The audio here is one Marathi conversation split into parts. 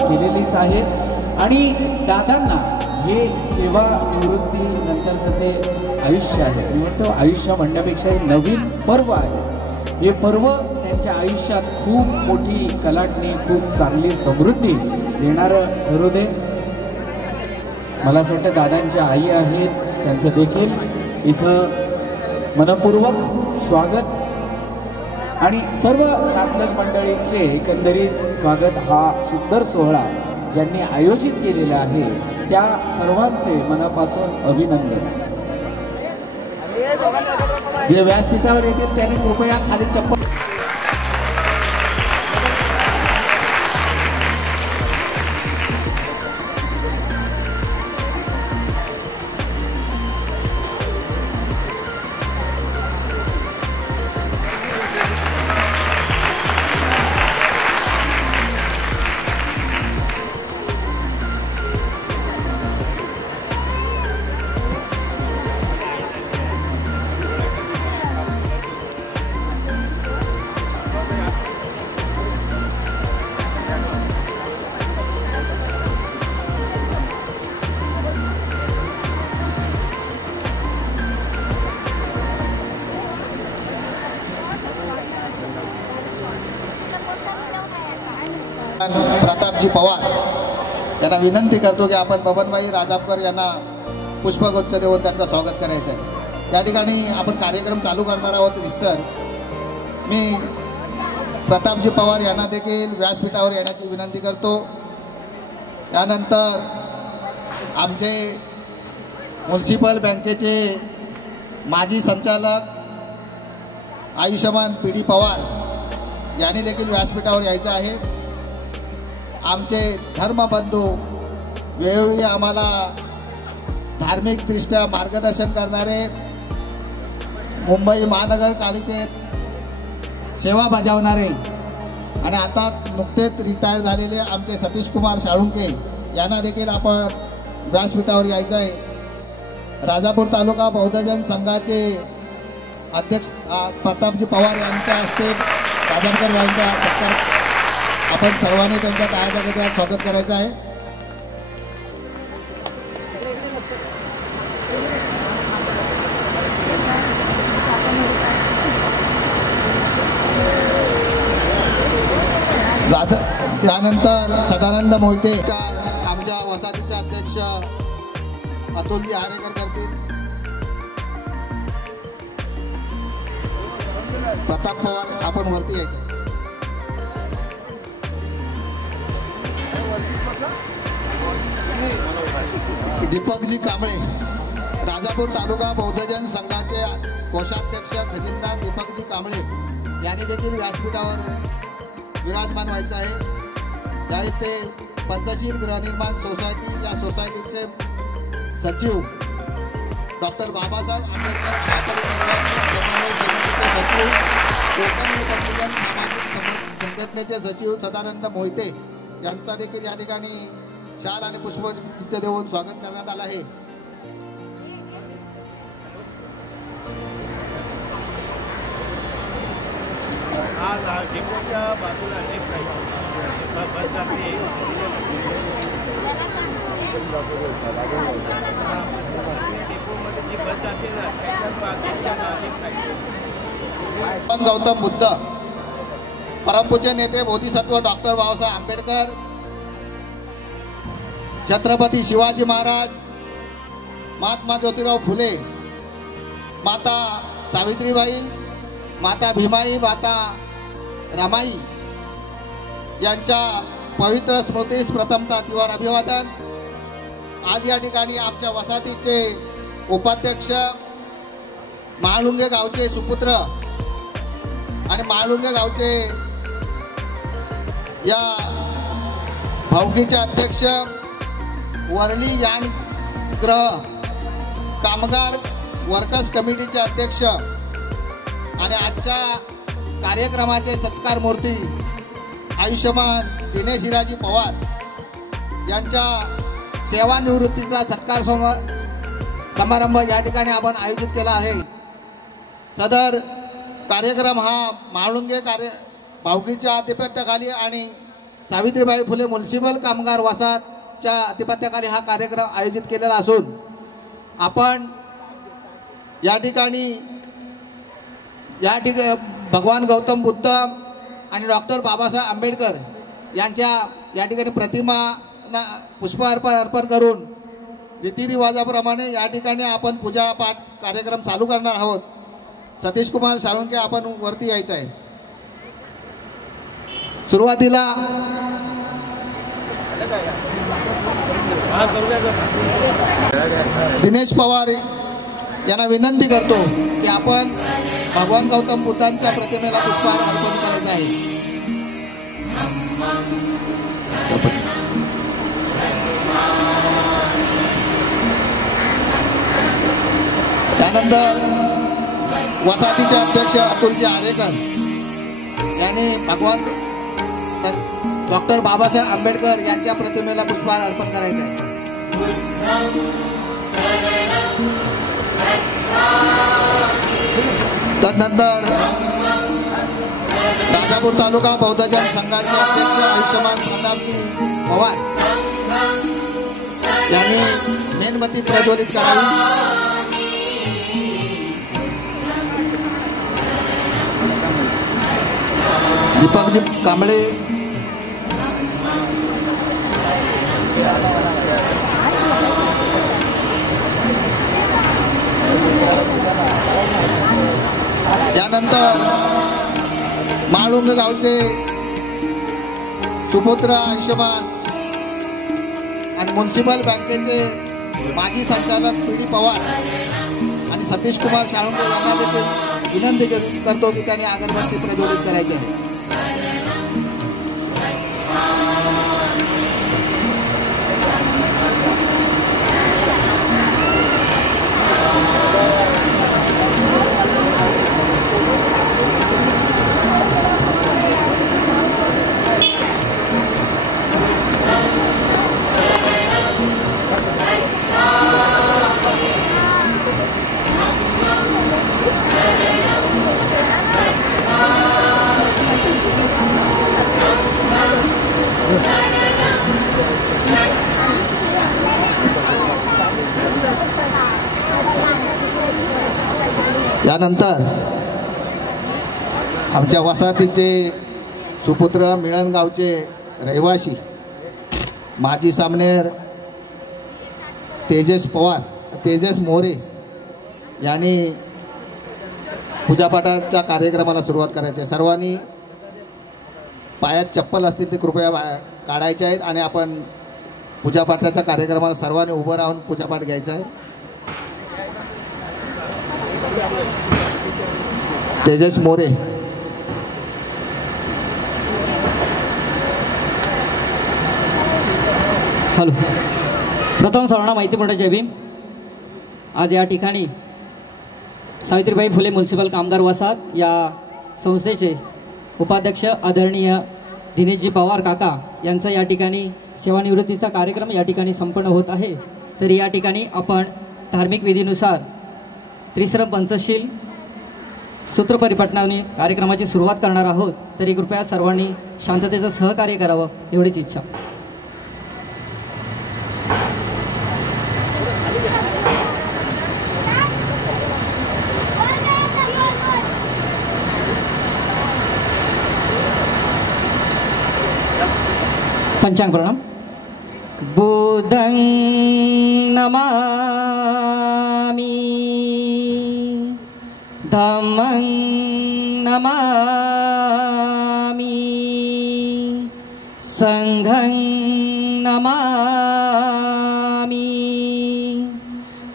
केलेलीच आहे आणि दादांना हे सेवा निवृत्ती नंतरचं ते आयुष्य आहे. मी म्हणतो आयुष्य म्हणण्यापेक्षा हे नवीन पर्व आहे. हे पर्व त्यांच्या आयुष्यात खूप मोठी कलाटणी, खूप चांगली समृद्धी देणारं ठरू दे. मला असं वाटतं दादांच्या आई आहेत, त्यांचं देखील इथं मनपूर्वक स्वागत आणि सर्व नातलग मंडळींचे एकंदरीत स्वागत. हा सुंदर सोहळा ज्यांनी आयोजित केलेला आहे त्या सर्वांचे मनापासून अभिनंदन. जे व्यासपीठावर येतील त्यांनी कृपया खाली चप्पल प्रतापजी पवार यांना विनंती करतो की आपण बबनभाई राजापकर यांना पुष्पगुच्छ देऊन त्यांचं स्वागत करायचं आहे. त्या ठिकाणी आपण कार्यक्रम चालू करणार आहोत. निश्चित मी प्रतापजी पवार यांना देखील व्यासपीठावर येण्याची विनंती करतो. त्यानंतर आमचे म्युन्सिपल बँकेचे माजी संचालक आयुष्यमान पी.डी. पवार यांनी देखील व्यासपीठावर यायचं आहे. आमचे धर्मबंधू वेळोवेळी आम्हाला धार्मिकदृष्ट्या मार्गदर्शन करणारे, मुंबई महानगरपालिकेत सेवा बजावणारे आणि आता नुकतेच रिटायर झालेले आमचे सतीश कुमार साळुंके यांना देखील आपण व्यासपीठावर यायचं आहे. राजापूर तालुका बौद्धजन संघाचे अध्यक्ष प्रतापजी पवार यांच्या हस्ते राजापूर यांचा सत्कार आपण सर्वांनी त्यांच्या टाळ्याच्या गजरात स्वागत करायचं आहे. त्यानंतर सदानंद मोहिते आमच्या वसाहतीचे अध्यक्ष अतुलजी आरेकर करतील. प्रताप पवार आपण वरती यायचं. दीपकजी कांबळे राजापूर तालुका बौद्धजन संघाचे कोषाध्यक्ष खजिनदार दीपकजी कांबळे यांनी देखील व्यासपीठावर विराजमान व्हायचं आहे. त्यावेळी ते पंचशील गृहनिर्माण सोसायटी या सोसायटीचे सचिव डॉक्टर बाबासाहेब आंबेडकर सचिव, कोकण सामाजिक संघटनेचे सचिव सदानंद मोहिते यांचा देखील या ठिकाणी शाल आणि पुष्पगुच्छ देऊन स्वागत करण्यात आलं आहे. बाजूला गौतम बुद्ध, परमपूज्य नेते बोधिसत्व डॉक्टर बाबासाहेब आंबेडकर, छत्रपती शिवाजी महाराज, महात्मा ज्योतिराव फुले, माता सावित्रीबाई, माता भीमाई, माता रमाई यांच्या पवित्र स्मृतीस प्रथमतः तिवर अभिवादन. आज या ठिकाणी आमच्या वसाहतीचे उपाध्यक्ष, महाळुंगे गावचे सुपुत्र आणि महाळुंगे गावचे या भाऊकीचे अध्यक्ष, वरली यान ग्रह कामगार वर्कर्स कमिटीचे अध्यक्ष आणि आजच्या कार्यक्रमाचे सत्कार मूर्ती आयुष्यमान दिनेश हिराजी पवार यांच्या सेवानिवृत्तीचा सत्कार समारंभ या ठिकाणी आपण आयोजित केला आहे. सदर कार्यक्रम हा म्हाळुंगे भाऊकीच्या आधिपत्याखाली आणि सावित्रीबाई फुले म्युनिसिपल कामगार वसाहतच्या आधिपत्याखाली हा कार्यक्रम आयोजित केलेला असून आपण या ठिकाणी भगवान गौतम बुद्ध आणि डॉक्टर बाबासाहेब आंबेडकर यांच्या या ठिकाणी प्रतिमा पुष्प अर्पण करून रीतिरिवाजाप्रमाणे या ठिकाणी आपण पूजा पाठ कार्यक्रम चालू करणार आहोत. सतीश कुमार साळुंके आपण वरती यायचं आहे. सुरुवातीला दिनेश पवार यांना विनंती करतो की आपण भगवान गौतम बुद्धांच्या प्रतिमेला पुष्पहार अर्पण करायचा आहे. त्यानंतर वसाहतीचे अध्यक्ष अतुलजी आरेकर यांनी भगवान डॉक्टर बाबासाहेब आंबेडकर यांच्या प्रतिमेला पुष्पहार अर्पण करायचे आहे. तदनंतर राजापूर तालुका बौद्धजन संघाचे अध्यक्ष आयुष्यमान प्रतापजी पवार यांनी मेणबत्ती प्रज्वलित करावी. दीपकजी कांबळे यानंतर माळुंग गावचे सुपुत्र आयुष्यमान आणि म्युनिसिपल बँकेचे माजी संचालक पी डी पवार आणि सतीश कुमार साळुंके यांना देखील विनंती करतो की त्यांनी अगरबत्ती प्रज्वलित करायची आहे. यानंतर आमच्या वसाहतीचे सुपुत्र मिळणगावचे रहिवासी माजी सामनेर तेजस मोरे यांनी पूजापाठाच्या कार्यक्रमाला सुरुवात करायची आहे. सर्वांनी पायात चप्पल असतील ते कृपया काढायचे आहेत आणि आपण पूजापाठाच्या कार्यक्रमाला सर्वांनी उभं राहून पूजापाठ घ्यायचा आहे. तेजस मोरे हॅलो. प्रथम सर्वांना माहितीपूर्ण जय भीम. आज या ठिकाणी सावित्रीबाई फुले म्युनिसिपल कामगार वसाहत या संस्थेचे उपाध्यक्ष आदरणीय दिनेशजी पवार काका यांचा या ठिकाणी सेवानिवृत्तीचा कार्यक्रम या ठिकाणी संपन्न होत आहे. तर या ठिकाणी आपण धार्मिक विधीनुसार त्रिश्रम पंचशील सूत्रपरिपटनाने कार्यक्रमाची सुरुवात करणार आहोत. तरी कृपया सर्वांनी शांततेचं सहकार्य करावं एवढीच इच्छा. पंचांग प्रणाम. बुद्धं नमामि धम्मं नमामि संघं नमामि.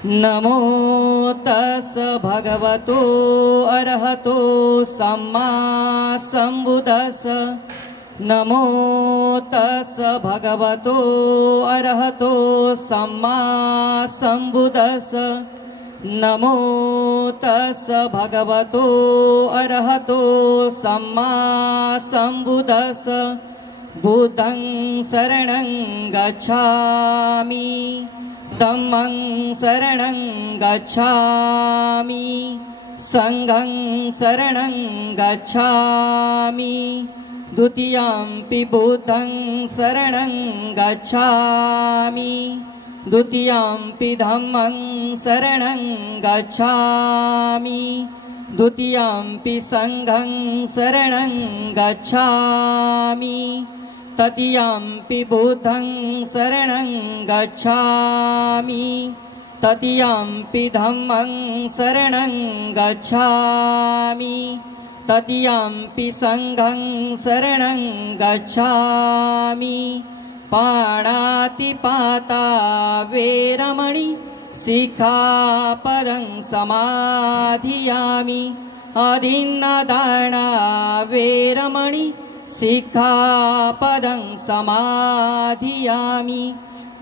नमो तस् भगवतो अरहतो सम्मा सम्बुद्धस्स. नमो तस् भगवतो अरहतो सम्मा सम्बुद्धस्स. नमो तस् भगवतो अरहतो सम्मा सम्बुद्धस्स. बुद्धं शरणं गच्छामि धम्मं शरणं गच्छामि संघं शरणं गच्छामि. द्वितीयंपि बुद्धं शरणं गच्छामि द्वितीयंपि धम्मं शरणं गच्छामि द्वितीयंपि संघं शरणं गच्छामि तृतीयंपि बुद्धं शरणं गच्छामि तृतीयंपि धम्मं शरणं गच्छामि तृतीयंपि संघं शरणं गच्छामि पाणातिपाता वेरमणि सिक्खापदं समाधियामि अदिन्नदाना वेरमणि सिक्खापदं समाधियामि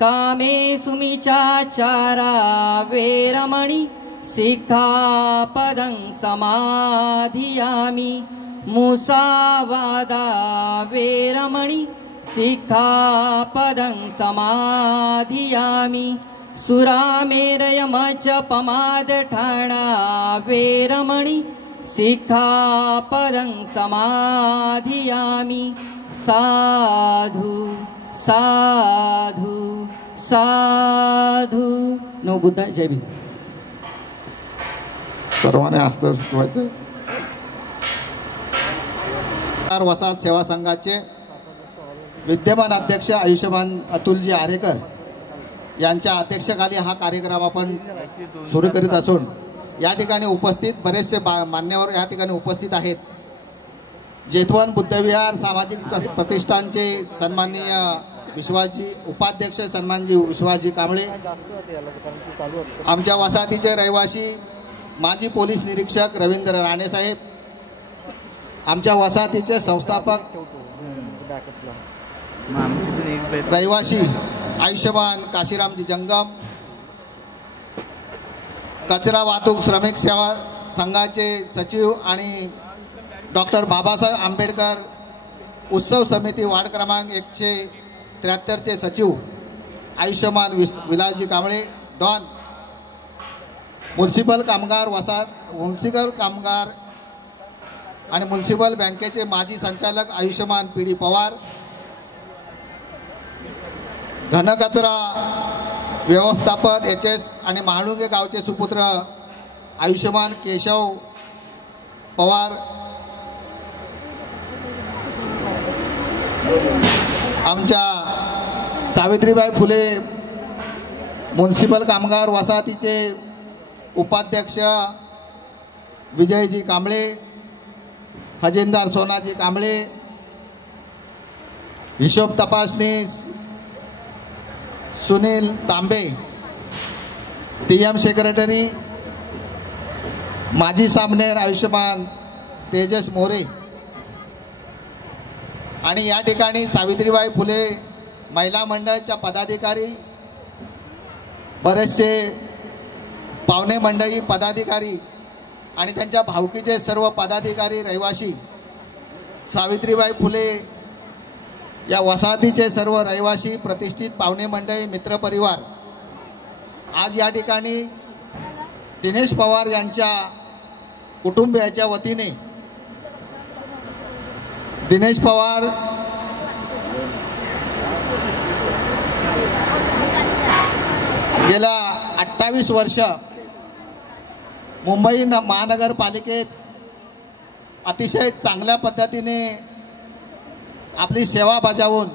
कामेषु मिच्छाचारा वेरमणि सिक्खापदं समाधियामि मुसावादा वेरमणि सिक्खापदं समाधियामि सुरामेरयमज्जपमादठाणा वेरमणि सिक्खापदं समाधियामि साधु साधु साधु। नो बुद्धा जय भीम। सर्वांनी हस्त ठेवायचं। वसाहत सेवा संघाचे विद्यमान अध्यक्ष आयुष्यमान अतुलजी आरेकर यांच्या अध्यक्षतेखाली हा कार्यक्रम आपण सुरू करीत असून या ठिकाणी उपस्थित बरेचसे मान्यवर या ठिकाणी उपस्थित आहेत। जेतवन बुद्धविहार सामाजिक प्रतिष्ठानचे सन्माननीय विश्वासजी उपाध्यक्ष सन्मानजी विश्वासजी कांबळे, आमच्या वसाहतीचे रहिवासी माजी पोलीस निरीक्षक रवींद्र राणे साहेब, आमच्या वसाहतीचे संस्थापक रहिवासी आयुष्यमान काशीरामजी जंगम, कचरा वाहतूक श्रमिक सेवा संघाचे सचिव आणि डॉक्टर बाबासाहेब आंबेडकर उत्सव समिती वार्ड क्रमांक 173 चे सचिव आयुष्यमान विलासजी कांबळे डॉन, म्युन्सिपल कामगार वसाहत म्युन्सिपल कामगार आणि म्युन्सिपल बँकेचे माजी संचालक आयुष्यमान पीडी पवार, घनकचरा व्यवस्थापन HS आणि महाळुंगे गावचे सुपुत्र आयुष्यमान केशव पवार, आमच्या सावित्रीबाई फुले म्युन्सिपल कामगार वसाहतीचे उपाध्यक्ष विजयजी कांबळे, खजिनदार सोनाजी कांबळे, हिशोब तपासणी सुनील तांबे, TM सेक्रेटरी माजी सामनेर आयुष्यमान तेजस मोरे आणि या ठिकाणी सावित्रीबाई फुले महिला मंडळाच्या पदाधिकारी, बरेचसे पाहुणे मंडळी पदाधिकारी आणि त्यांच्या भावकीचे सर्व पदाधिकारी रहिवासी, सावित्रीबाई फुले या वसाहतीचे सर्व रहिवासी, प्रतिष्ठित पाहुणे मंडळी, मित्रपरिवार, आज या ठिकाणी दिनेश पवार यांच्या कुटुंबियाच्या वतीने दिनेश पवार गेल्या 28 वर्ष मुंबई महानगरपालिकेत अतिशय चांगल्या पद्धतीने आपली सेवा बजावून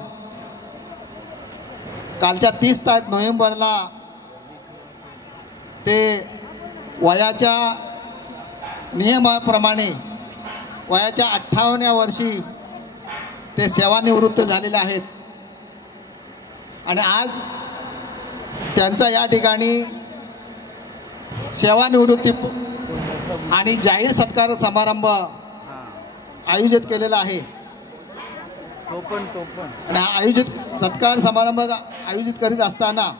कालच्या 30 नोव्हेंबरला ते वयाच्या नियमाप्रमाणे वयाच्या 58व्या वर्षी ते सेवानिवृत्त झालेले आहेत आणि आज त्यांचा या ठिकाणी सेवानिवृत्ती आणि जाहीर सत्कार समारंभ आयोजित केलेला आहे आणि हा आयोजित सत्कार समारंभ आयोजित करीत असताना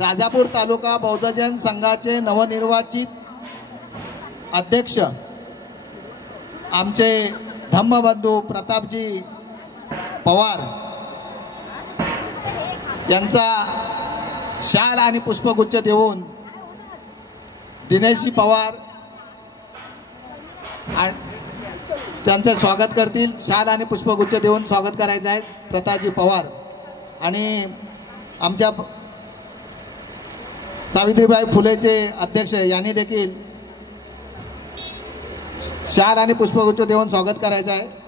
राजापूर तालुका बौद्धजन संघाचे नवनिर्वाचित अध्यक्ष आमचे धम्मबंधू प्रतापजी पवार यांचा शाल आणि पुष्पगुच्छ देऊन दिनेशजी पवार त्यांचे स्वागत करतील. शाल आणि पुष्पगुच्छ देऊन स्वागत करायचं आहे प्रतापजी पवार. आणि आमच्या सावित्रीबाई फुलेचे अध्यक्ष यांनी देखील शाल आणि पुष्पगुच्छ देऊन स्वागत करायचं आहे.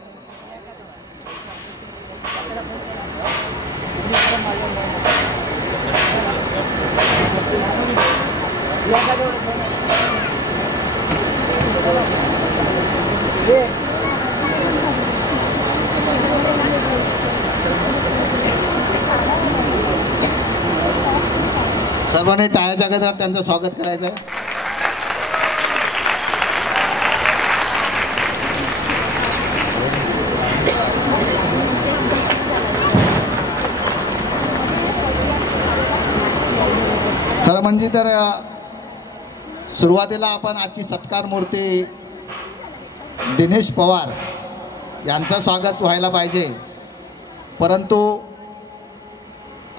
सर्वांनी टाळ्याच्या गजरात त्यांचं स्वागत करायचं आहे. खरं म्हणजे तर सुरुवातीला आपण आजची सत्कार मूर्ती दिनेश पवार यांचं स्वागत व्हायला पाहिजे, परंतु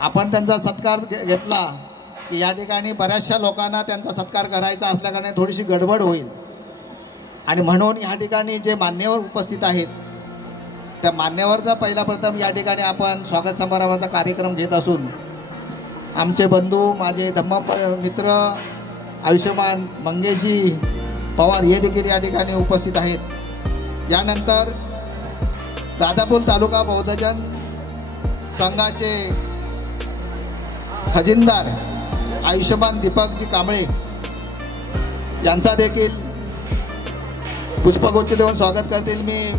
आपण त्यांचा सत्कार घेतला की या ठिकाणी बऱ्याचशा लोकांना त्यांचा सत्कार करायचा असल्याकारणे थोडीशी गडबड होईल. आणि म्हणून या ठिकाणी जे मान्यवर उपस्थित आहेत त्या मान्यवरचा पहिला प्रथम या ठिकाणी आपण स्वागत समारंभाचा कार्यक्रम घेत असून आमचे बंधू, माझे धम्म मित्र आयुष्यमान मंगेशजी पवार हे देखील या ठिकाणी उपस्थित आहेत. यानंतर राजापूर तालुका बौद्धजन संघाचे खजिनदार आयुष्यमान दीपकजी कांबळे यांचा देखील पुष्पगुच्छ देऊन स्वागत करतील. मी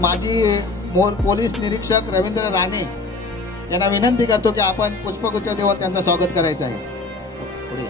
माजी पोलीस निरीक्षक रवींद्र राणे यांना विनंती करतो की आपण पुष्पगुच्छ देऊन त्यांचं स्वागत करायचं आहे. पुढे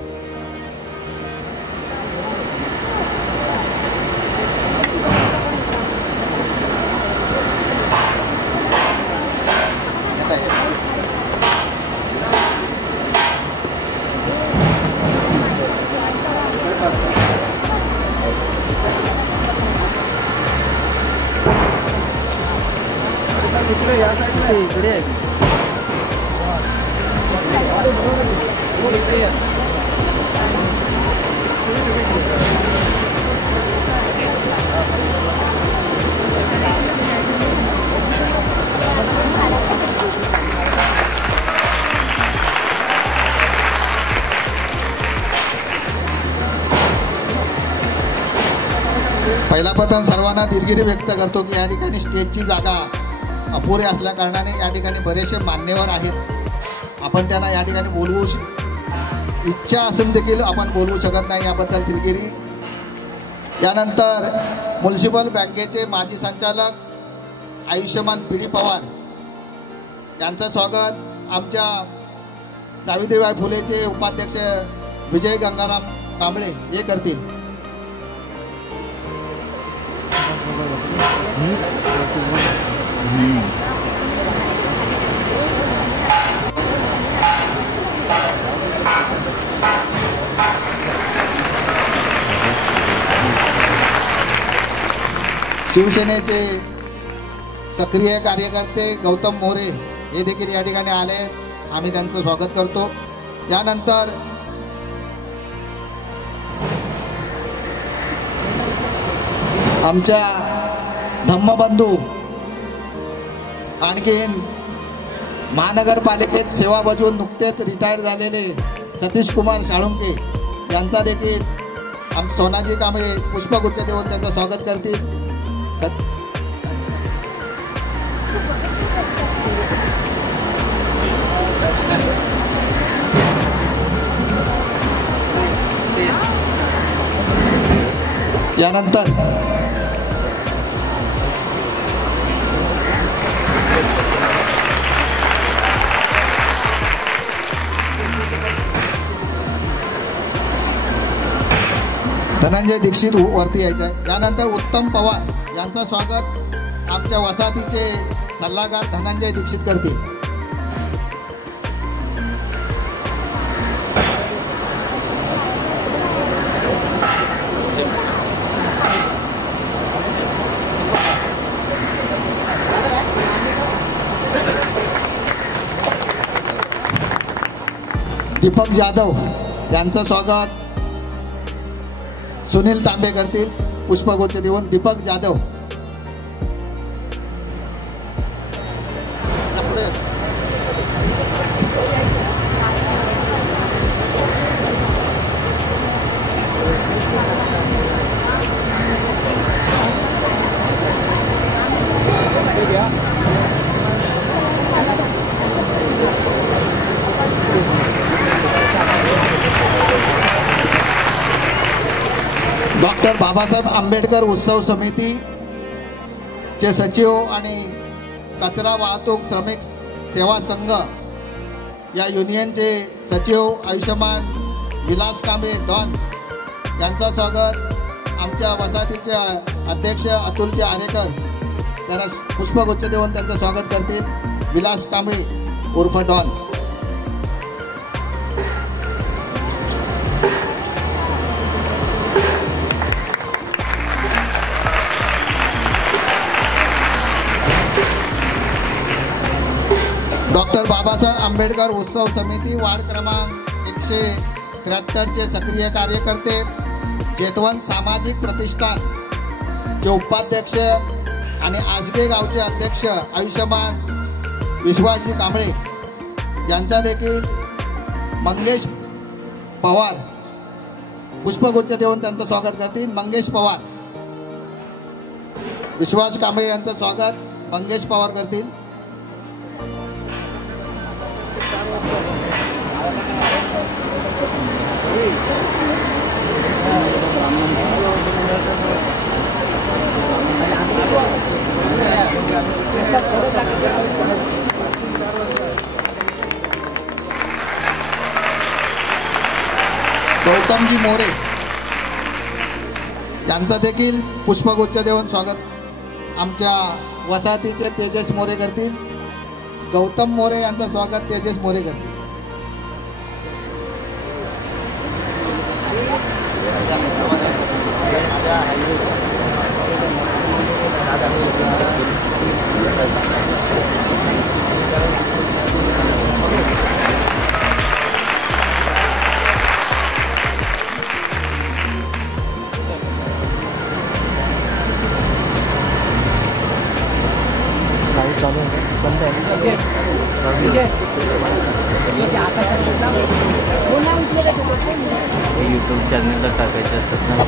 पहिला प्रथम सर्वांना दिलगिरी व्यक्त करतो की या ठिकाणी स्टेजची जागा अपुरी असल्या कारणाने या ठिकाणी बरेचसे मान्यवर आहेत. आपण त्यांना या ठिकाणी बोलवू इच्छा असून देखील आपण बोलवू शकत नाही, याबद्दल दिलगिरी. यानंतर म्युनिसिपल बँकेचे माजी संचालक आयुष्यमान पीडी पवार यांचं स्वागत आमच्या सावित्रीबाई फुलेचे उपाध्यक्ष विजय गंगाराम कांबळे हे करतील. शिवसेनेचे सक्रिय कार्यकर्ते गौतम मोरे हे देखील या ठिकाणी आले, आम्ही त्यांचं स्वागत करतो. यानंतर आमच्या धम्मबंधू आणखीन महानगरपालिकेत सेवा बजावून नुकतेच रिटायर झालेले सतीश कुमार साळुंके यांचा देखील सोनाजी कांबळे पुष्पगुच्छ देऊन त्यांचं स्वागत करतील. यानंतर धनंजय दीक्षित वरती यायचं आहे. यानंतर उत्तम पवार यांचं स्वागत आमच्या वसाहतीचे सल्लागार धनंजय दीक्षित करतील. दीपक जाधव यांचं स्वागत सुनील तांबे करतील. पुष्पगुच्छ देऊन दीपक जाधव. डॉक्टर बाबासाहेब आंबेडकर उत्सव समिती चे सचिव आणि कचरा वाहतूक श्रमिक सेवा संघ या युनियनचे सचिव आयुष्यमान विलास कांबळे डॉन यांचं स्वागत. आमच्या वसाहतीचे अध्यक्ष अतुलजी आरेकर त्यांना पुष्पगुच्छ देऊन त्यांचं स्वागत करतील. विलास कांबळे उर्फ डॉन. डॉक्टर बाबासाहेब आंबेडकर उत्सव समिती वार्ड क्रमांक 173 चे सक्रिय कार्यकर्ते जेतवन सामाजिक प्रतिष्ठान चे उपाध्यक्ष आणि आसबे गावचे अध्यक्ष आयुष्यमान विश्वासजी कांबळे यांचा देखील मंगेश पवार पुष्पगुच्छ देऊन त्यांचं स्वागत करतील. मंगेश पवार. विश्वास कांबळे यांचं स्वागत मंगेश पवार करतील. गौतमजी मोरे यांचं देखील पुष्पगुच्छ देऊन स्वागत आमच्या वसाहतीचे तेजस मोरे करतील. गौतम मोरे यांचं स्वागत तेजस मोरे करतील. यूट्यूब चॅनलला टाकायचे असतात ना.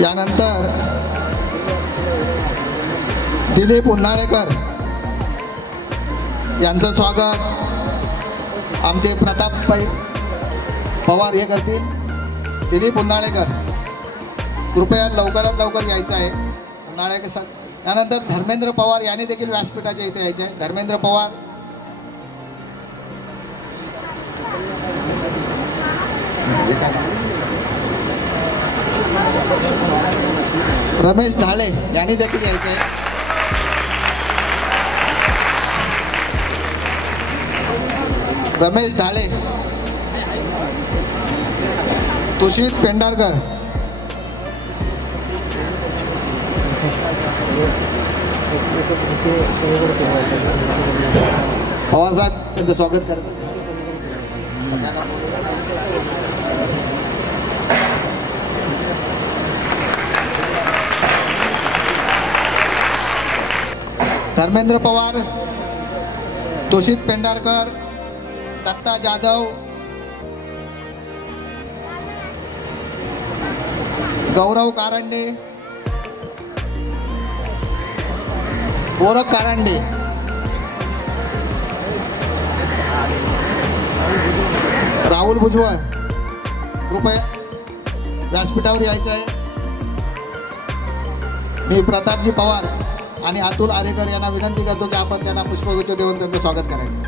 यानंतर दिलीप उन्हाळेकर यांचं स्वागत आमचे प्रताप पवार हे करतील. दिलीप उन्हाळेकर कृपया लवकरात लवकर यायचं आहे. उन्हाळेकर सर. यानंतर धर्मेंद्र पवार यांनी देखील व्यासपीठाच्या इथे यायचे आहे. धर्मेंद्र पवार. रमेश ढाळे यांनी देखील यायचे आहे. रमेश ढाळे. तुषित पेंढारकर. पवार साहेब त्यांचं स्वागत करतात. धर्मेंद्र पवार, तुषित पेंढारकर, दत्ता जाधव, गौरव कारंडे, गोरख कारंडे, राहुल भुजबळ कृपया व्यासपीठावर यायचं आहे. मी प्रतापजी पवार आणि अतुल आरेकर यांना विनंती करतो की आपण त्यांना पुष्पगुच्छ देऊन त्यांचं स्वागत करायचं.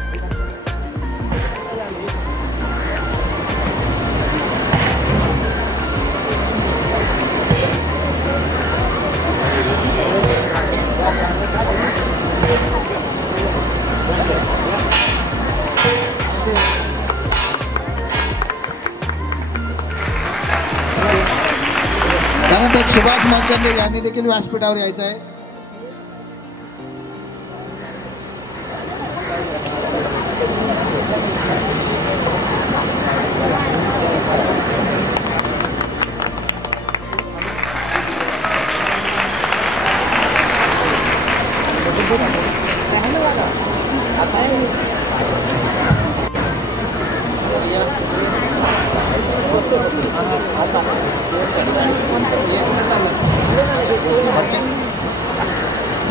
त्यानंतर सुभाष मनचंदे यांनी देखील व्यासपीठावर यायचं आहे.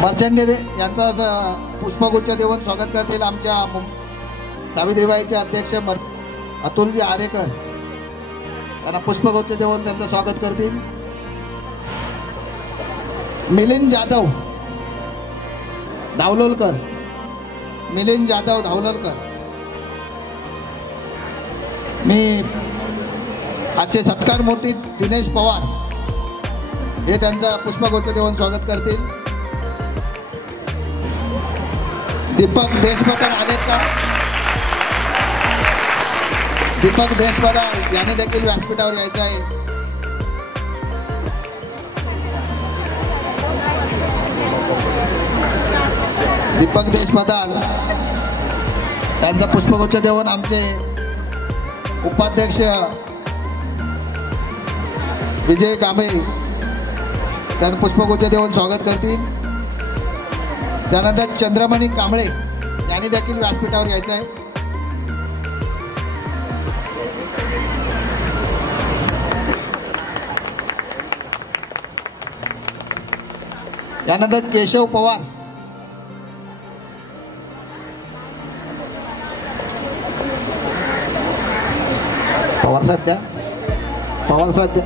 मर्चंट यांचं पुष्पगुच्छ देऊन स्वागत करतील आमच्या सावित्रीबाईचे अध्यक्ष अतुलजी आरेकर त्यांना पुष्पगुच्छ देऊन त्यांचं स्वागत करतील. मिलिंद जाधव धावलोलकर, मिलिंद जाधव धावलोलकर. मी आजचे सत्कार मूर्ती दिनेश पवार हे त्यांचा पुष्पगुच्छ देऊन स्वागत करतील. दीपक देशपांडे आलेत का? दीपक देशपांडे यांनी देखील व्यासपीठावर यायचं आहे. दीपक देशपांडे यांचा पुष्पगुच्छ देऊन आमचे उपाध्यक्ष विजय कांबळे त्यांना पुष्पगुच्छ देऊन स्वागत करतील. त्यानंतर चंद्रमणी कांबळे यांनी देखील व्यासपीठावर यायचं आहे. त्यानंतर केशव पवार, पवार साहेब द्या, पवार साहेब द्या.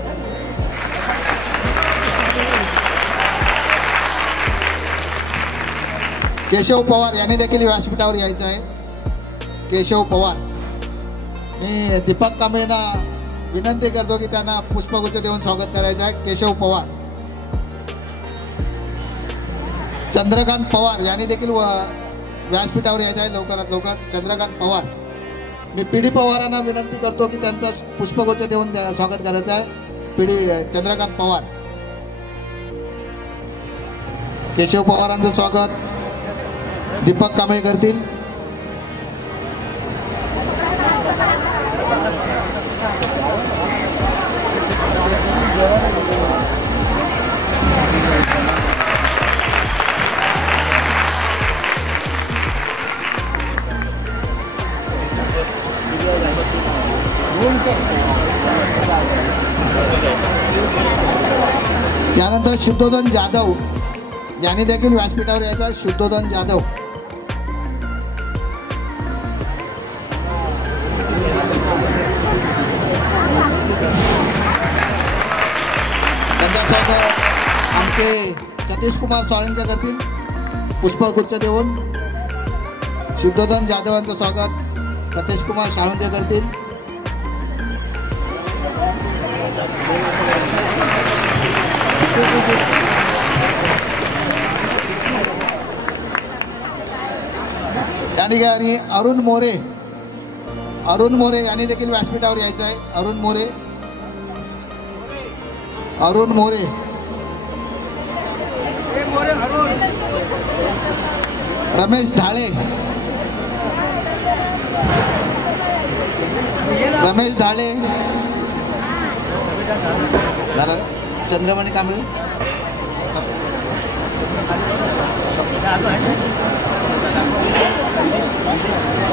केशव पवार यांनी देखील व्यासपीठावर यायचं आहे. केशव पवार. मी दीपक कांबळेंना विनंती करतो की त्यांना पुष्पगुच्छ देऊन स्वागत करायचं आहे. केशव पवार. चंद्रकांत पवार यांनी देखील व्यासपीठावर यायचं आहे लवकरात लवकर. चंद्रकांत पवार. मी पीडी पवारांना विनंती करतो की त्यांचं पुष्पगुच्छ देऊन स्वागत करायचं आहे. पीडी चंद्रकांत पवार. केशव पवारांचं स्वागत दीपक कांबळे करतील. त्यानंतर शुद्धोधन जाधव यांनी देखील व्यासपीठावर यायचं. शुद्धोधन जाधव. त्यांच्यासोबत आमचे सतीश कुमार साळुंके करतील पुष्पगुच्छ देऊन. शुद्धोधन जाधव यांचं स्वागत सतीश कुमार साळुंके करतील. या ठिकाणी अरुण मोरे, अरुण मोरे यांनी देखील व्यासपीठावर यायचं आहे. अरुण मोरे, अरुण मोरे. रमेश ढाळे, रमेश ढाळे. चंद्रमणी कांबळे.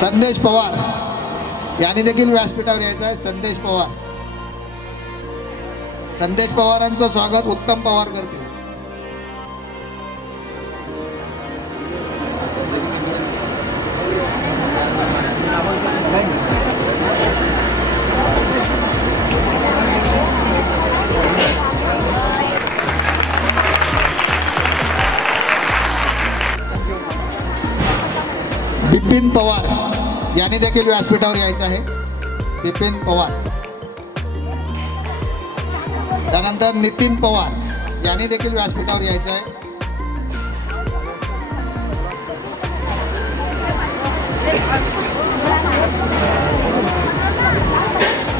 संदेश पवार यांनी देखील व्यासपीठावर यायचं आहे. संदेश पवार. संदेश पवारांचं स्वागत उत्तम पवार करतील. बिपिन पवार यांनी देखील व्यासपीठावर यायचं आहे. बिपिन पवार. त्यानंतर नितीन पवार यांनी देखील व्यासपीठावर यायचं आहे.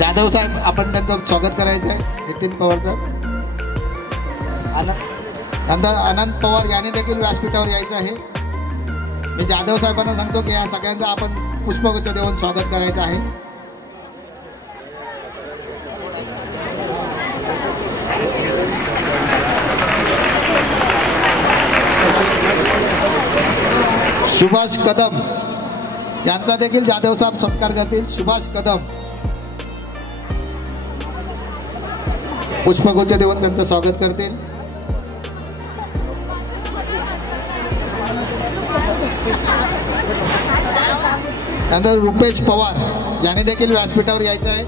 जाधव साहेब आपण त्यांचं स्वागत करायचं आहे. नितीन पवारचं. नंतर अनंत पवार यांनी देखील व्यासपीठावर यायचं आहे. मी जाधव साहेबांना सांगतो की या सगळ्यांचं आपण पुष्पगुच्छ देऊन स्वागत करायचं आहे. सुभाष कदम यांचा देखील जाधव साहेब सत्कार करतील. सुभाष कदम. पुष्पगुच्छ देऊन त्यांचं स्वागत करतील. त्यानंतर रुपेश पवार यांनी देखील व्यासपीठावर यायचं आहे.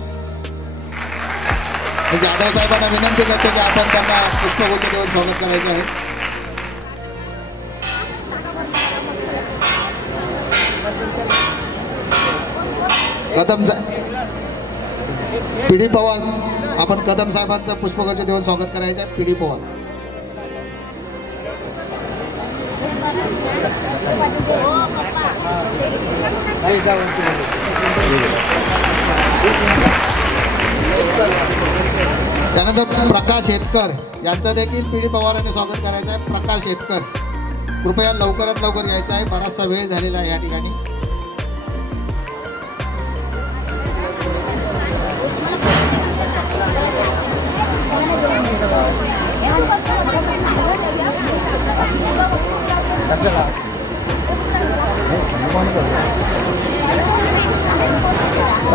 जाधव साहेबांना विनंती करतो की आपण त्यांना पुष्पगुच्छ देऊन स्वागत करायचं आहे. कदम पीडी पवार, आपण कदम साहेबांचं पुष्पगुच्छ देऊन स्वागत करायचं आहे. पीडी पवार. त्यानंतर प्रकाश शेतकर यांचं देखील पीडी पवारांनी स्वागत करायचं आहे. प्रकाश शेतकर कृपया लवकरात लवकर यायचं आहे, बराचसा वेळ झालेला आहे या ठिकाणी.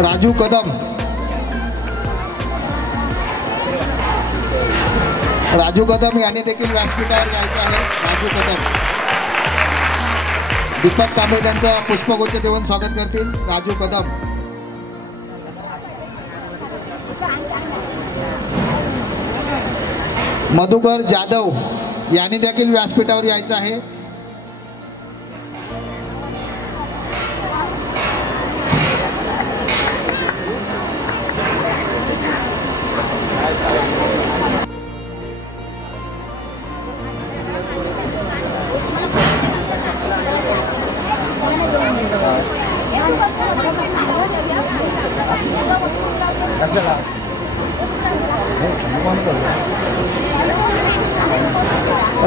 राजू कदम, राजू कदम यांनी देखील व्यासपीठावर यायचं आहे. राजू कदम. दीपक कांबळे त्यांचं पुष्पगुच्छ देऊन स्वागत करतील. राजू कदम. मधुकर जाधव यांनी देखील व्यासपीठावर यायचं आहे.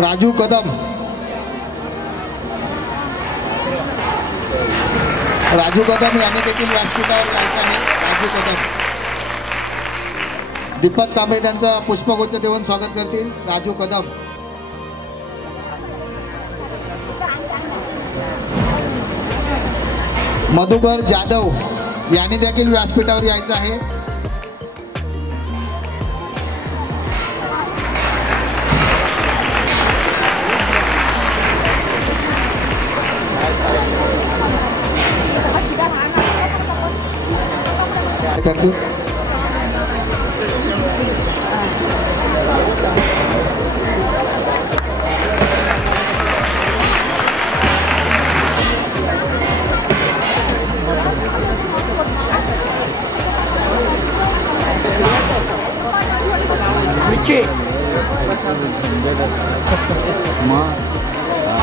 राजू कदम. राजू कदम यांनी देखील व्यासपीठावर यायचं आहे. राजू कदम. दीपक कांबळे त्यांचं पुष्पगुच्छ देऊन स्वागत करतील. राजू कदम. मधुकर जाधव यांनी देखील व्यासपीठावर यायचं आहे.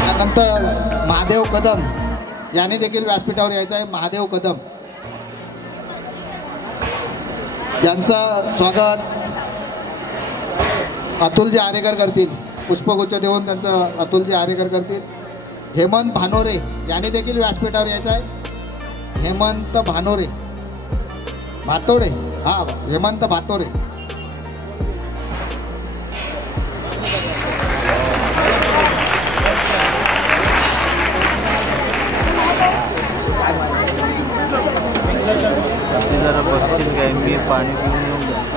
त्यानंतर महादेव कदम यांनी देखील व्यासपीठावर यायचं आहे. महादेव कदम यांचं स्वागत अतुलजी आरेकर करतील. पुष्पगुच्छ देऊन त्यांचं अतुलजी आरेकर करतील. हेमंत भानोरे यांनी देखील व्यासपीठावर यायचं आहे. हेमंत भानोरे, भातोडे, हा हेमंत भातोरे.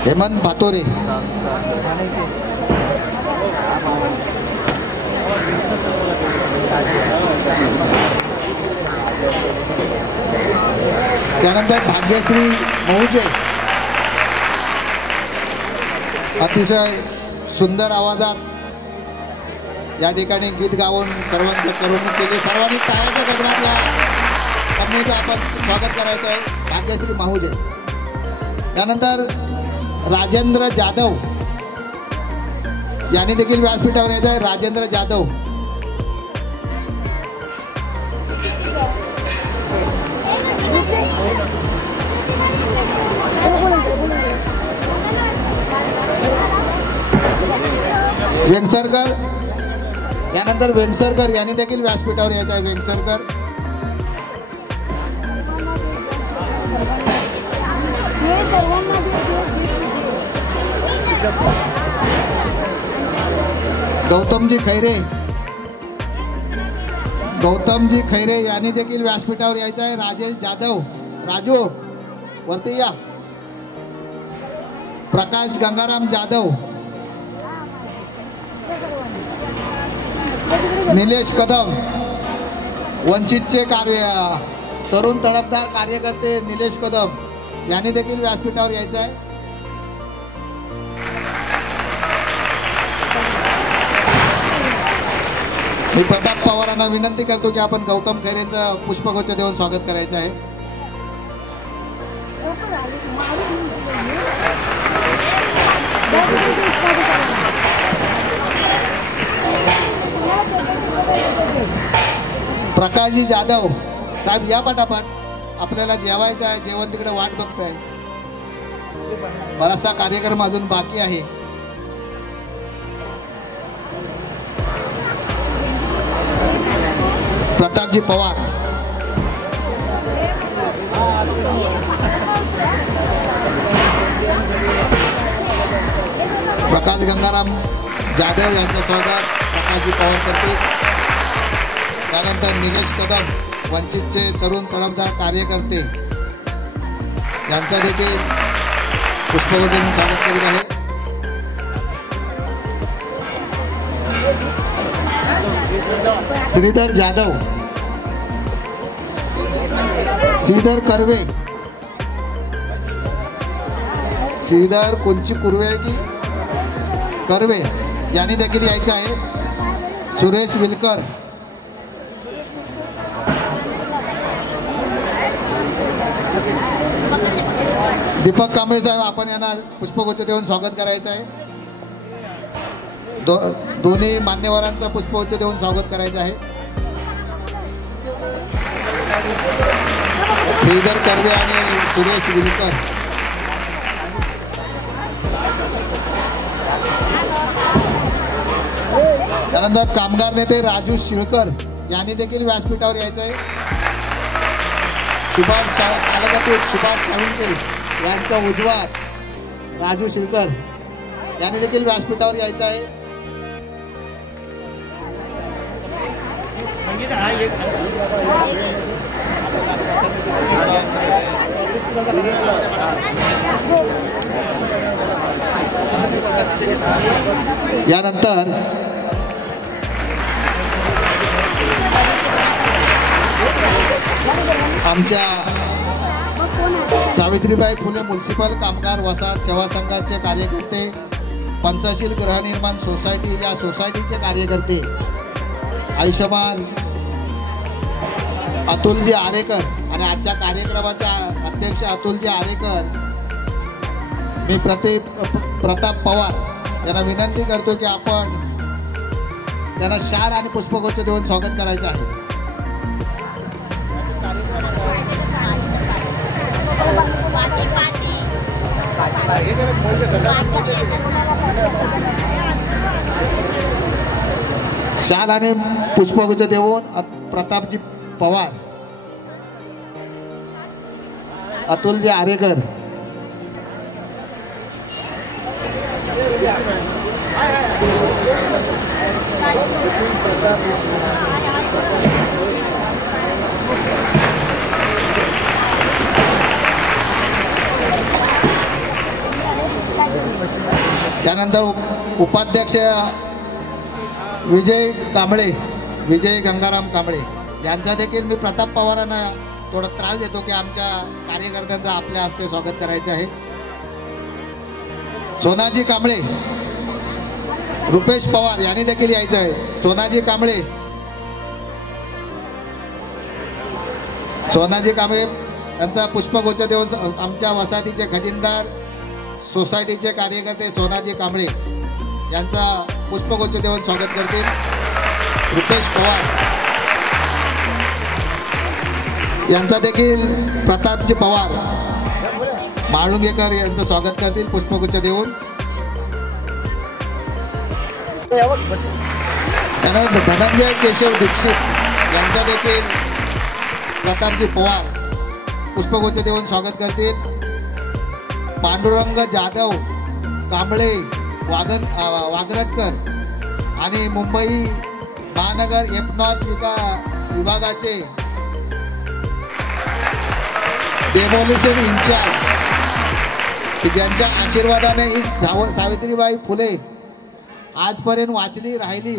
हेमंत भातोरे. त्यानंतर भाग्यश्री महुजे अतिशय सुंदर आवाजात या ठिकाणी गीत गाऊन सर्वांचं करमणूक केली. सर्वांनी टाळ्याच्या गजरात या कन्येचं आपण स्वागत करायचं आहे. भाग्यश्री माहुजे. त्यानंतर राजेंद्र जाधव यांनी देखील व्यासपीठावर यायचं आहे. राजेंद्र जाधव. वेंगसरकर, यानंतर वेंगसरकर यांनी देखील व्यासपीठावर यायचं आहे. वेंगसरकर. गौतमजी खैरे, गौतमजी खैरे यांनी देखील व्यासपीठावर यायचं आहे. राजेश जाधव, राजू वरती या. प्रकाश गंगाराम जाधव, निलेश कदम, वंचितचे तरुण तडफदार कार्यकर्ते निलेश कदम यांनी देखील व्यासपीठावर यायचं आहे. मी प्रताप पवारांना विनंती करतो की आपण गौतम खैरेंचं पुष्पगुच्छ देऊन स्वागत करायचं आहे. प्रकाशजी जाधव साहेब या पटापट, आपल्याला जेवायचं आहे, जेवण तिकडे वाट बघताय. बराचसा कार्यक्रम अजून बाकी आहे. प्रतापजी पवार, प्रकाश गंगाराम जाधव यांचं स्वागत प्रकाशजी पवार करतील. त्यानंतर निलेश कदम, वंचितचे तरुण तडफदार कार्यकर्ते यांचा देखील पुष्पगुच्छ स्वागत करीत आहे. श्रीधर जाधव, श्रीधर कर्वे, श्रीधर कोणची कुर्वे की कर्वे यांनी देखील यायचं आहे. सुरेश विलकर, दीपक कांबळे साहेब, आपण यांना पुष्पगुच्छ देऊन स्वागत करायचं आहे. दोन्ही मान्यवरांचा पुष्पगुच्छ देऊन स्वागत करायचं आहे. श्रीधर कर्वे आणि सुरेश विलकर. त्यानंतर कामगार नेते राजू शिळकर यांनी देखील व्यासपीठावर यायचं आहे. सुभाष साळुंके यांचा उजवा राजू शिळकर यांनी देखील व्यासपीठावर यायचं आहे. यानंतर आमच्या सावित्रीबाई फुले म्युनिसिपल कामगार वसाहत सेवा संघाचे कार्यकर्ते, पंचशील गृहनिर्माण सोसायटी या सोसायटीचे कार्यकर्ते, आयुष्यमान अतुलजी आरेकर आणि आजच्या कार्यक्रमाच्या अध्यक्ष अतुलजी आरेकर, मी प्रताप पवार यांना विनंती करतो की आपण त्यांना शाल आणि पुष्पगुच्छ देऊन स्वागत करायचं आहे. शाल आणि पुष्पगुच्छ देऊन प्रतापजी पवार, अतुलजी आरेकर, त्यानंतर उपाध्यक्ष विजय गंगाराम कांबळे यांचा देखील मी प्रताप पवारांना थोडा त्रास देतो की आमच्या कार्यकर्त्यांचं आपल्या हस्ते स्वागत करायचं आहे. सोनाजी कांबळे, रुपेश पवार यांनी देखील यायचं आहे. सोनाजी कांबळे यांचा पुष्पगुच्छ देऊन आमच्या वसाहतीचे खजिनदार सोसायटीचे कार्यकर्ते सोनाजी कांबळे यांचा पुष्पगुच्छ देऊन स्वागत करतील. रुपेश पवार यांचा देखील प्रतापजी पवार माळुंगेकर यांचं स्वागत करतील पुष्पगुच्छ देऊन. त्यानंतर धनंजय केशव दीक्षित यांचा देखील प्रतापजी पवार पुष्पगुच्छ देऊन स्वागत करतील. पांडुरंग जाधव कांबळे वागरटकर आणि मुंबई महानगर एफनॉर्थ विभागाचे डेमोलिशन इन्चार्ज की ज्यांच्या आशीर्वादाने ही सावित्रीबाई फुले आजपर्यंत वाचली राहिली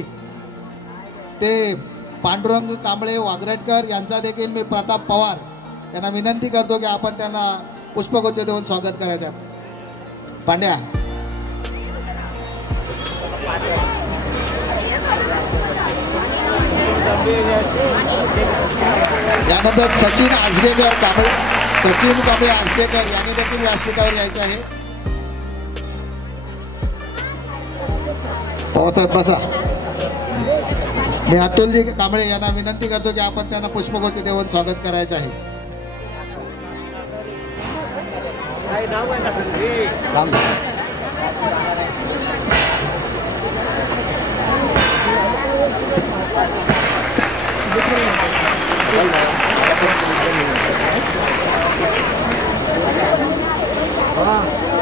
ते पांडुरंग कांबळे वागरटकर यांचा देखील मी प्रताप पवार यांना विनंती करतो की आपण त्यांना पुष्पगुच्छ देऊन स्वागत करायचं. पांड्या यानंतर सचिन आजगेकर आजगेकर यांनी देखील व्यासपीठावर यायचं आहे. पवारसाहेब बसा. मी अतुलजी कांबळे यांना विनंती करतो की आपण त्यांना पुष्पगुच्छ देऊन स्वागत करायचं आहे.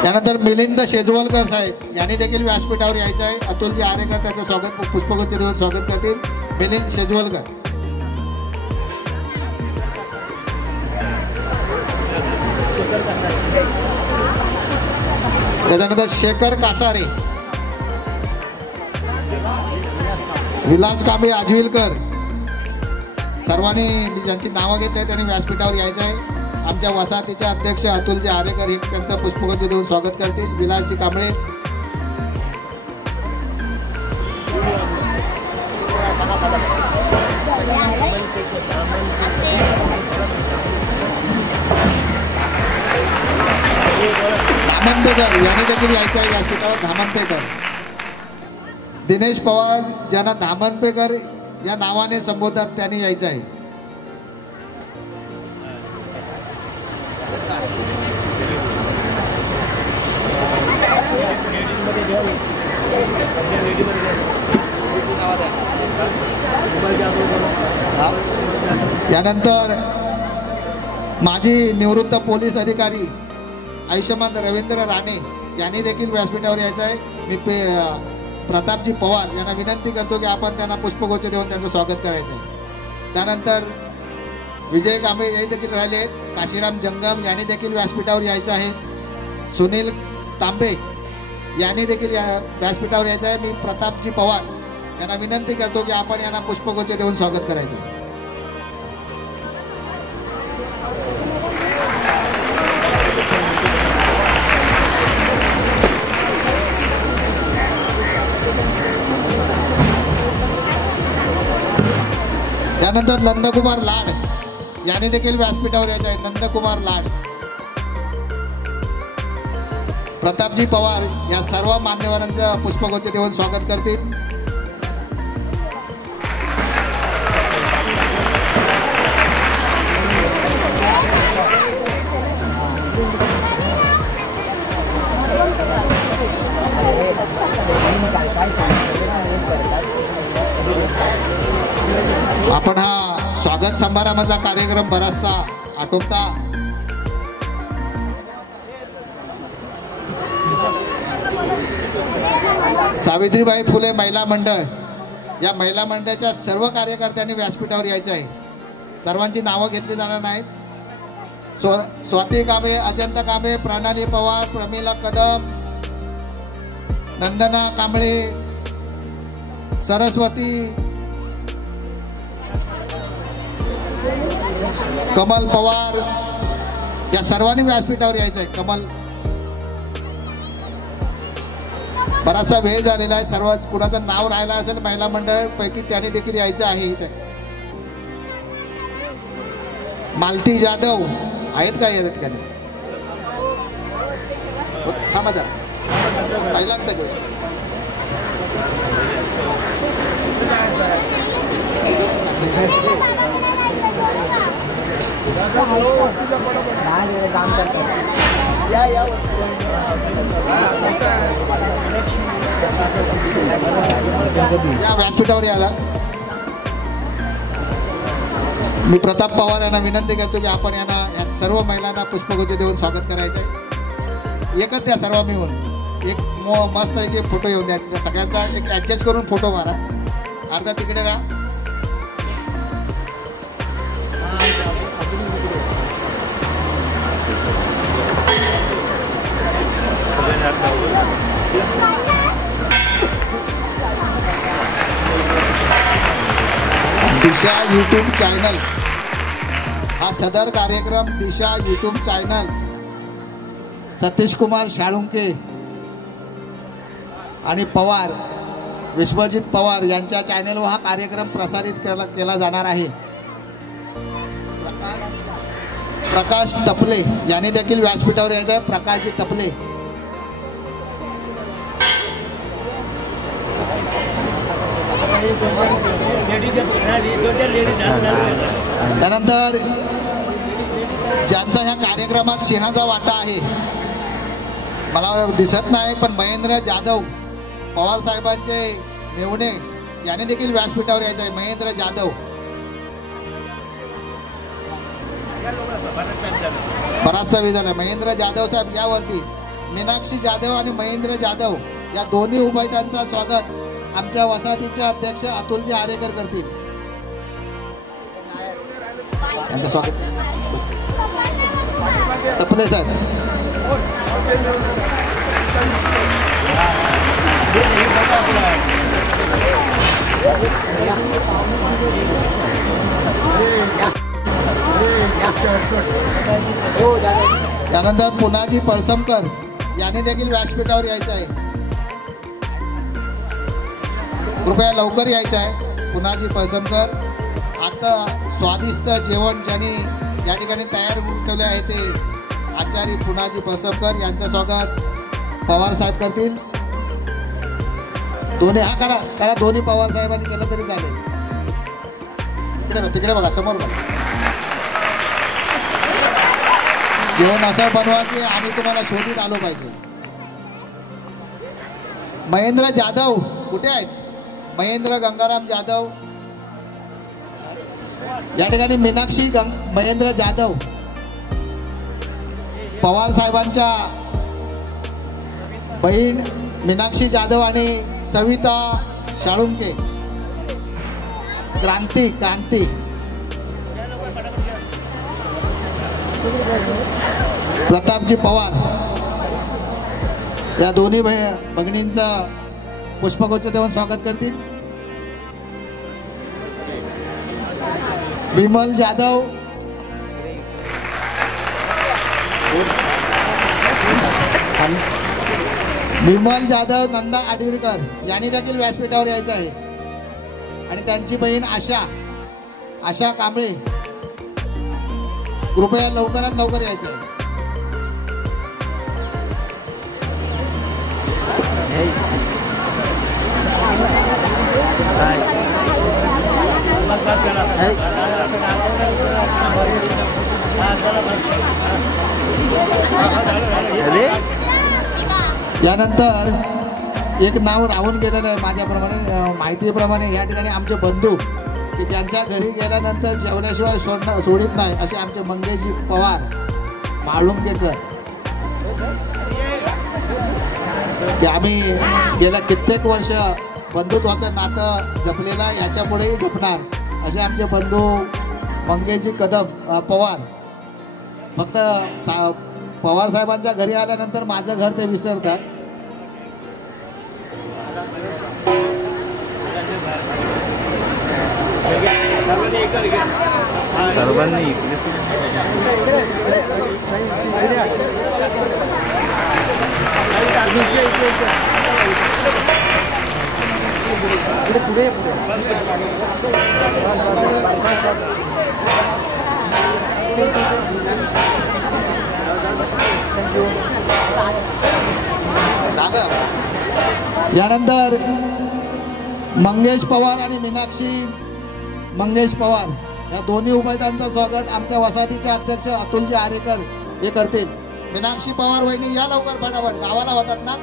त्यानंतर मिलिंद शेजवलकर साहेब यांनी देखील व्यासपीठावर यायचं आहे. अतुलजी आरेकर त्याचं स्वागत पुष्पगुच्छ देऊन स्वागत करतील. मिलिंद शेजवलकर. त्याच्यानंतर शेखर कासारे, विलास कांबळे आजविलकर सर्वांनी ज्यांची नावं घेतली त्यांनी व्यासपीठावर यायचं आहे. आमच्या वसाहतीचे अध्यक्ष अतुलजी आरेकर हे त्यांचं पुष्पगुच्छ देऊन स्वागत करतील. विलासजी कांबळे. धामनपेकर यांनी देखील यायचं आहे व्यासपीठावर. धामनपेकर. दिनेश पवार ज्यांना धामनपेकर या नावाने संबोधतात त्यांनी यायचं आहे. यानंतर माजी निवृत्त पोलीस अधिकारी आयुष्यमान रवींद्र राणे यांनी देखील व्यासपीठावर यायचं आहे. मी प्रतापजी पवार यांना विनंती करतो की आपण त्यांना पुष्पगुच्छ देऊन त्यांचं स्वागत करायचं आहे. त्यानंतर विजय कांबळे हे देखील राहिले आहेत. काशीराम जंगम यांनी देखील व्यासपीठावर यायचं आहे. सुनील तांबे यांनी देखील व्यासपीठावर यायचं आहे. मी प्रतापजी पवार यांना विनंती करतो की आपण यांना पुष्पगुच्छ देऊन स्वागत करायचं आहे. त्यानंतर नंदकुमार लाड यांनी देखील व्यासपीठावर यायचं आहे. नंदकुमार लाड. प्रतापजी पवार या सर्व मान्यवरांचं पुष्पगुच्छ देऊन स्वागत करतील. आपण हा स्वागत समारंभाचा कार्यक्रम बराचसा आटोपता सावित्रीबाई फुले महिला मंडळ या महिला मंडळाच्या सर्व कार्यकर्त्यांनी व्यासपीठावर यायचं आहे. सर्वांची नावं घेतली जाणार नाहीत. स्वाती कांबळे, अजंता कांबळे, प्रणाली पवार, प्रमिला कदम, नंदना कांबळे, सरस्वती, कमल पवार या सर्वांनी व्यासपीठावर यायचं आहे. कमल. बराचसा वेळ झालेला आहे. सर्व कुणाचं नाव राहिलं असेल महिला मंडळ पैकी त्यांनी देखील यायचं आहे. इथे मालती जाधव आहेत का या ठिकाणी? थांबा जरा पहिलाच सगळं. या व्यासपीठावर यायला मी प्रताप पवार यांना विनंती करतो की आपण यांना या सर्व महिलांना पुष्पगुच्छ देऊन स्वागत करायचं आहे. एकच त्या सर्व मिळून एक मस्त एक फोटो येऊन द्या. सगळ्यांचा एक ऍडजस्ट करून फोटो मारा. अर्धा तिकडे राहा. दिशा यूट्यूब चॅनल हा सदर कार्यक्रम दिशा यूट्यूब चॅनल सतीश कुमार शाळुंके आणि पवार विश्वजित पवार यांच्या चॅनलवर हा कार्यक्रम प्रसारित केला जाणार आहे. प्रकाश टपले यांनी देखील व्यासपीठावर यायचं आहे. प्रकाशजी टपले त्यानंतर ज्यांचा ह्या कार्यक्रमात सिंहाचा वाटा आहे मला दिसत नाही पण महेंद्र जाधव पवार साहेबांचे मेवणे यांनी देखील व्यासपीठावर यायचं आहे. महेंद्र जाधव बराचसा वेळ झाला. महेंद्र जाधव साहेब यावरती मीनाक्षी जाधव आणि महेंद्र जाधव या दोन्ही उभयतांचं स्वागत आमच्या वसाहतीचे अध्यक्ष अतुलजी आरेकर करतील. त्यांचं स्वागत टपले साहेब. त्यानंतर पुनाजी पळसमकर यांनी देखील व्यासपीठावर यायचं आहे. कृपया लवकर यायचं आहे. पुनाजी पळसमकर आता स्वादिष्ट जेवण ज्यांनी या ठिकाणी तयार करून ठेवले आहे ते आचार्य पुनाजी पळसमकर यांचं स्वागत पवार साहेब करतील. दोन्ही हा करा करा दोन्ही पवार साहेबांनी केलं तरी चालेल. तिकडे बघा समोर बघा. जेवण असं बनवा की आम्ही तुम्हाला शोधित आलो पाहिजे. महेंद्र जाधव कुठे आहेत? महेंद्र गंगाराम जाधव या ठिकाणी मीनाक्षी महेंद्र जाधव पवार साहेबांच्या बहीण मीनाक्षी जाधव आणि सविता शाळुंके. क्रांती प्रतापजी पवार या दोन्ही भगिनींचं पुष्पगुच्छ देऊन स्वागत करतील. विमल जाधव नंदा आडवीरकर यांनी देखील व्यासपीठावर यायचं आहे. आणि त्यांची बहीण आशा कांबळे कृपया लवकरात लवकर यायचं आहे. यानंतर एक नाव राहून गेलेलं आहे माझ्याप्रमाणे माहितीप्रमाणे या ठिकाणी आमचे बंधू की त्यांच्या घरी गेल्यानंतर जेवल्याशिवाय सोडित नाही असे आमचे मंगेशजी पवार माळुंगेकर. आम्ही गेल्या कित्येक वर्ष बंधुत्वाचं नातं जपलेलं याच्यापुढेही जपणार असे आमचे बंधू मंगेशजी कदम पवार. फक्त पवार साहेबांच्या घरी आल्यानंतर माझं घर ते विसरतात. सर्वांनी यानंतर मंगेश पवार आणि मीनाक्षी मंगेश पवार या दोन्ही उमेदवारांचं स्वागत आमच्या वसाहतीचे अध्यक्ष अतुलजी आरेकर हे करतील. मीनाक्षी पवार वहिनी या लवकर फटाफट गावाला होतात ना.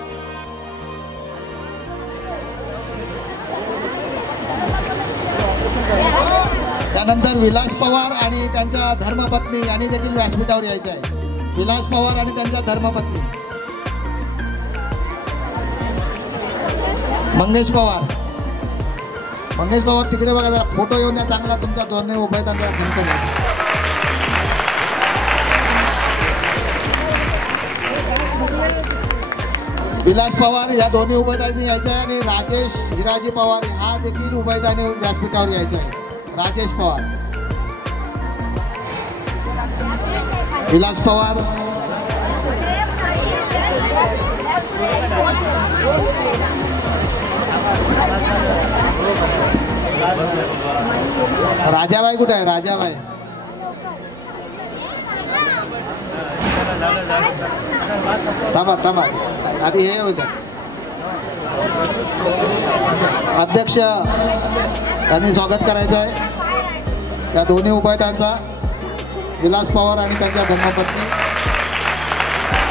त्यानंतर विलास पवार आणि त्यांच्या धर्मपत्नी यांनी देखील व्यासपीठावर यायचे आहे. विलास पवार आणि त्यांच्या धर्मपत्नी मंगेश पवार तिकडे बघा जरा फोटो येऊन द्या चांगला तुमच्या दोन्ही उभयतांचा धन्यवाद. विलास पवार या दोन्ही उमेदवारांनी यायचं आहे आणि राजेश हिराजी पवार हा देखील उमेदवाराने व्यासपीठावर यायचा आहे. राजेश पवार, विलास पवार, राजाबाई कुठे आहे? राजाबाई थांबा आधी हे होतं. अध्यक्ष यांनी स्वागत करायचं आहे या दोन्ही उमेदवारांचा, विलास पवार आणि त्यांच्या धर्मपत्नी,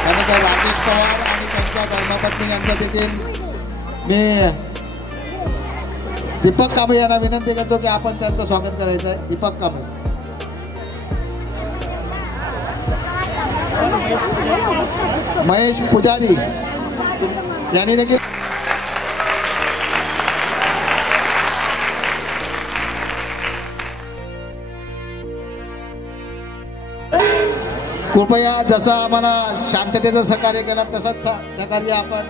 त्यानंतर राजेश पवार आणि त्यांच्या धर्मपत्नी यांचा देखील मी दीपक कांबळे यांना विनंती करतो की आपण त्यांचं स्वागत करायचं आहे. दीपक कांबळे, महेश पुजारी यांनी देखील कृपया जसं आम्हाला शांततेचं सहकार्य केलं तसंच सहकार्य आपण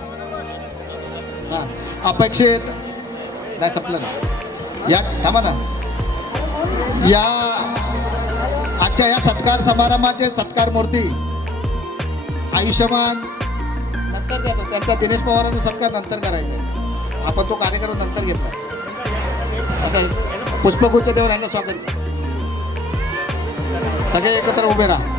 अपेक्षित नाही. संपलं ना या थांबा ना. या आजच्या या सत्कार समारंभाचे सत्कार मूर्ती आयुष्यमान नंतर देतो. त्यांचा दिनेश पवारांचा सत्कार नंतर करायचा, आपण तो कार्यक्रम नंतर घेतला. आता पुष्पगुच्छ देऊन यांचं स्वागत. सगळे एकत्र उभे राहा.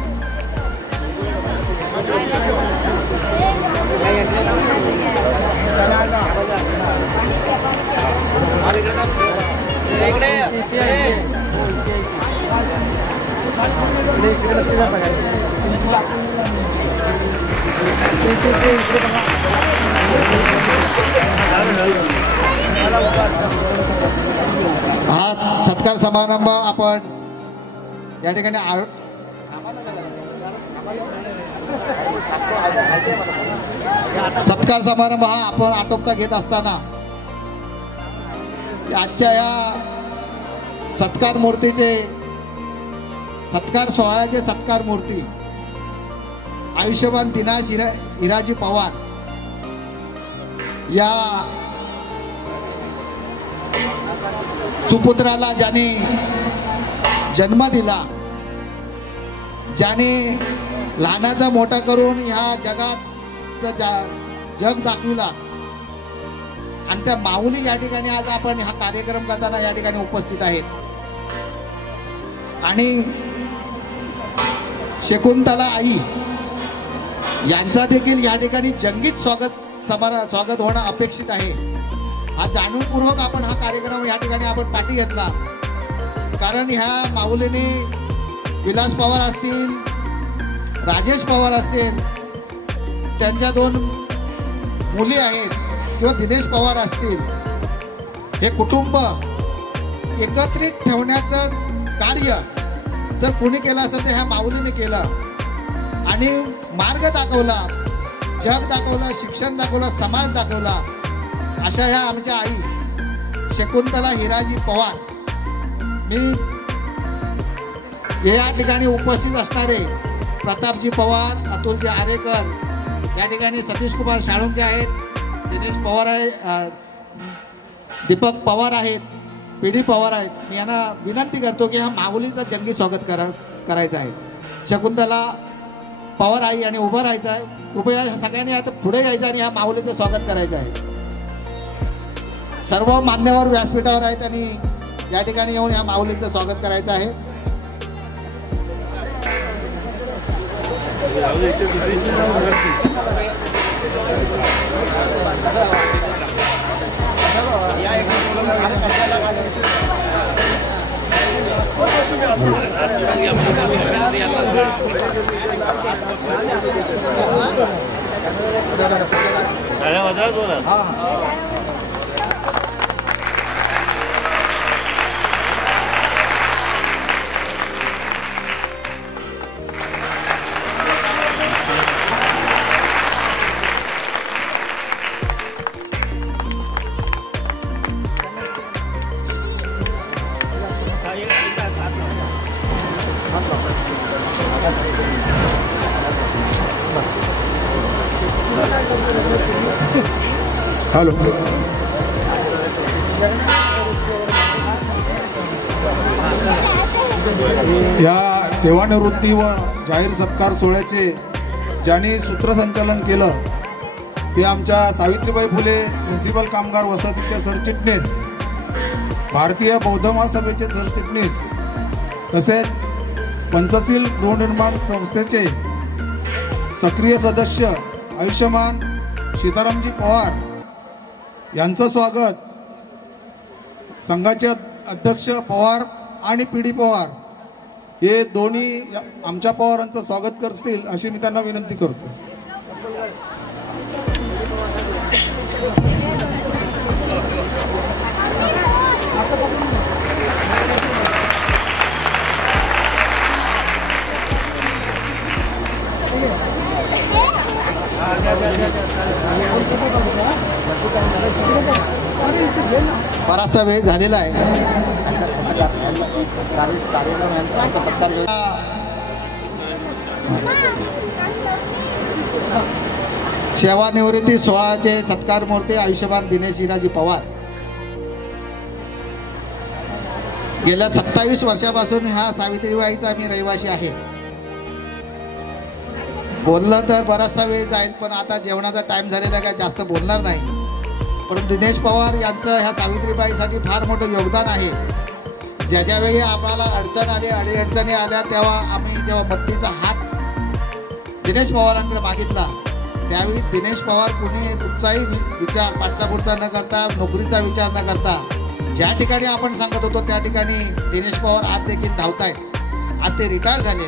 हा सत्कार समारंभ आपण या ठिकाणी सत्कार समारंभ हा आपण आटोपता घेत असताना आजच्या या सत्कार मूर्तीचे सत्कार सोहळ्याचे सत्कार मूर्ती आयुष्यमान दिनेश हिराजी पवार या सुपुत्राला ज्याने जन्म दिला, ज्याने लहानाचा मोठा करून ह्या जगात जग दाखविला आणि त्या माऊली या ठिकाणी आज आपण हा कार्यक्रम करताना या ठिकाणी उपस्थित आहेत. आणि शकुंतला आई यांचा देखील या ठिकाणी जंगीत स्वागत होणं अपेक्षित आहे. हा जाणीवपूर्वक आपण हा कार्यक्रम या ठिकाणी आपण पाठी घेतला, कारण ह्या माऊलीने विलास पवार असतील, राजेश पवार असतील, त्यांच्या 2 मुली आहेत, किंवा दिनेश पवार असतील, हे कुटुंब एकत्रित ठेवण्याचं कार्य जर कुणी केलं असतं तर ह्या माऊलीने केलं आणि मार्ग दाखवला, जग दाखवलं, शिक्षण दाखवलं, समाज दाखवला. अशा ह्या आमच्या आई शकुंतला हिराजी पवार. मी या ठिकाणी उपस्थित असणारे प्रतापजी पवार, अतुलजी आरेकर, या ठिकाणी सतीश कुमार शाळुंके आहेत, दिनेश पवार आहे, दीपक पवार आहेत, पीडी पवार आहेत. मी यांना विनंती करतो की हा माऊलीचं जंगी स्वागत करायचं आहे. शकुंतला पवार आई यांनी उभं राहायचं आहे. कृपया सगळ्यांनी आता पुढे यायचं आणि ह्या माऊलीचं स्वागत करायचं आहे. सर्व मान्यवर व्यासपीठावर आहेत आणि या ठिकाणी येऊन ह्या माऊलीचं स्वागत करायचं आहे. Gracias. हॅलो. या सेवानिवृत्ती व जाहीर सत्कार सोहळ्याचे ज्यांनी सूत्रसंचालन केलं ते आमच्या सावित्रीबाई फुले म्युन्सिपल कामगार वसाहतीचे सरचिटणीस, भारतीय बौद्ध महासभेचे सरचिटणीस तसेच पंचशील गृहनिर्माण संस्थेचे सक्रिय सदस्य आयुष्यमान सीतारामजी पवार यांचं स्वागत संघाचे अध्यक्ष पवार आणि पीडी पवार हे दोन्ही आमच्या पवारांचं स्वागत करतील अशी मी त्यांना विनंती करतो. बराचसा वेळ झालेला आहे. सेवानिवृत्ती सोहळ्याचे सत्कार मूर्ती आयुष्यमान दिनेश हिराजी पवार गेल्या 27 वर्षापासून ह्या सावित्रीबाईचा मी रहिवासी आहे. बोललं तर बराचसा वेळ जाईल, पण आता जेवणाचा टाइम झालेला काय जास्त बोलणार नाही. परंतु दिनेश पवार यांचं ह्या सावित्रीबाईसाठी फार मोठं योगदान आहे. ज्या ज्यावेळी आम्हाला अडचण आली, अडीअडचणी आल्या, तेव्हा आम्ही जेव्हा मदतीचा हात दिनेश पवारांकडे मागितला त्यावेळी दिनेश पवार कुणी कुठचाही विचार पाठचा न करता, नोकरीचा विचार न करता ज्या ठिकाणी आपण सांगत होतो त्या ठिकाणी दिनेश पवार आज देखील धावतायत. आज ते रिटायर झाले.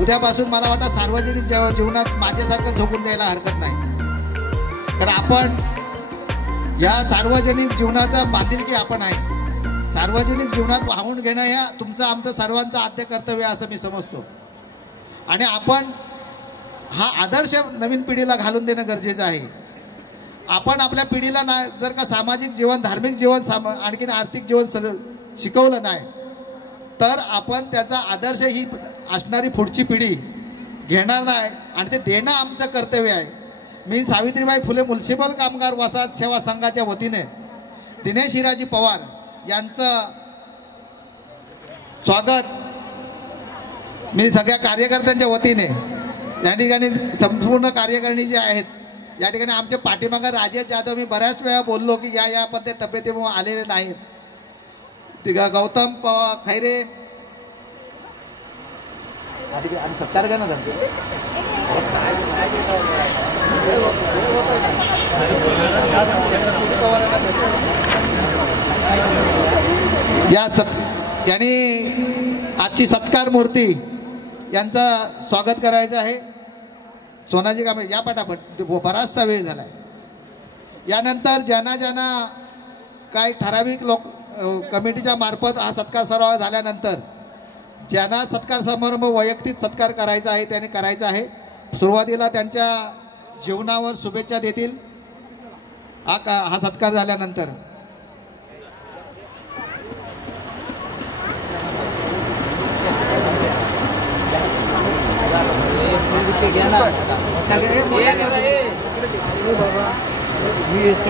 उद्यापासून मला वाटतं सार्वजनिक जीवनात माझ्यासारखं झोकून द्यायला हरकत नाही, कारण आपण या सार्वजनिक जीवनाचा बांधिलकी आपण आहे. सार्वजनिक जीवनात वाहून घेणं हे तुमचं आमचं सर्वांचं आद्य कर्तव्य असं मी समजतो. आणि आपण हा आदर्श नवीन पिढीला घालून देणं गरजेचं आहे. आपण आपल्या पिढीला जर का सामाजिक जीवन, धार्मिक जीवन, आणखीन आर्थिक जीवन शिकवलं नाही तर आपण त्याचा आदर्श ही असणारी पुढची पिढी घेणार नाही आणि ते देणं आमचं कर्तव्य आहे. मी सावित्रीबाई फुले म्युन्सिपल कामगार वसाहत सेवा संघाच्या वतीने दिनेश हिराजी पवार यांचं स्वागत मी सगळ्या कार्यकर्त्यांच्या वतीने या ठिकाणी संपूर्ण कार्यकारिणी जी आहेत या ठिकाणी आमचे पाठीमागे राजेश जाधव मी बऱ्याच वेळा बोललो की या पण ते तब्येतीमुळे आलेले नाहीत. गौतम खैरे आणि सत्कार का ना यांनी आजची सत्कार मूर्ती यांचं स्वागत करायचं आहे. सोनाजी कांबळे या पटापट, बराचसा वेळ झालाय. यानंतर ज्यांना काही ठराविक लोक कमिटीच्या मार्फत हा सत्कार समारंभ झाल्यानंतर ज्यांना सत्कार समारंभ वैयक्तिक सत्कार करायचा आहे त्यांनी करायचा आहे. सुरुवातीला त्यांच्या जीवनावर शुभेच्छा देतील हा सत्कार झाल्यानंतर.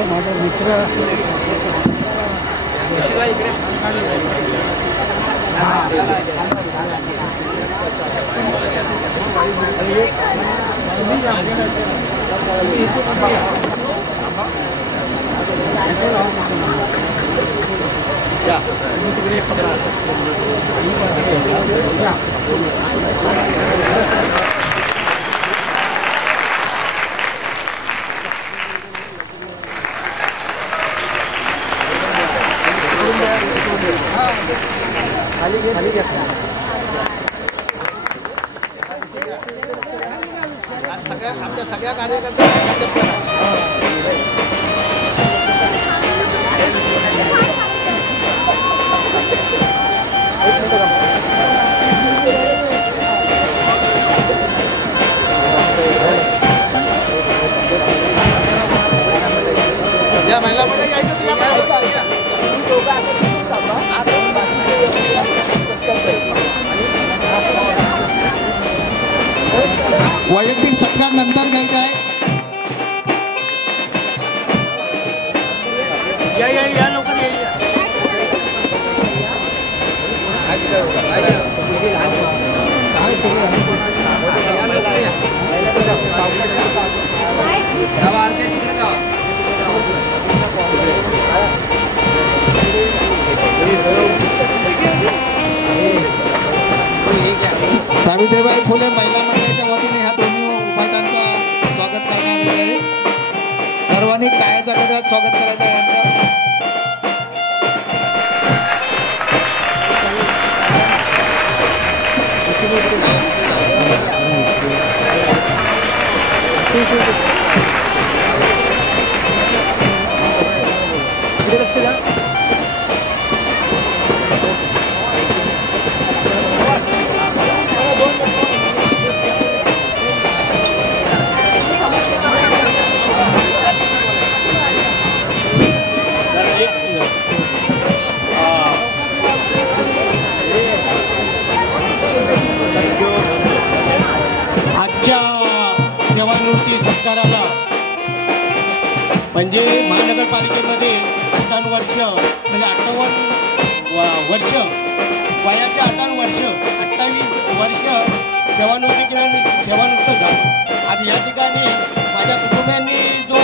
माझा मित्र आमच्या सगळ्या कार्यकर्त्यांना या महिला मध्ये वैयक्तिक सत्कार नंतर घ्यायचा आहे. या लवकर सावित्रीबाई फुले महिला मंडळाच्या वतीने ह्या दोन्ही उपाध्यायांचं स्वागत करण्यात येत आहे. सर्वांनी टाळ्याच्या गजरात स्वागत करायचं आहे यांचं. आजच्या सेवानिवृत्ती सत्काराला म्हणजे महानगरपालिकेमध्ये 58 वर्ष म्हणजे 58 वर्ष वयाचे 58 वर्ष 28 वर्ष सेवानिवृत्त झालं. आज या ठिकाणी माझ्या कुटुंबियांनी जो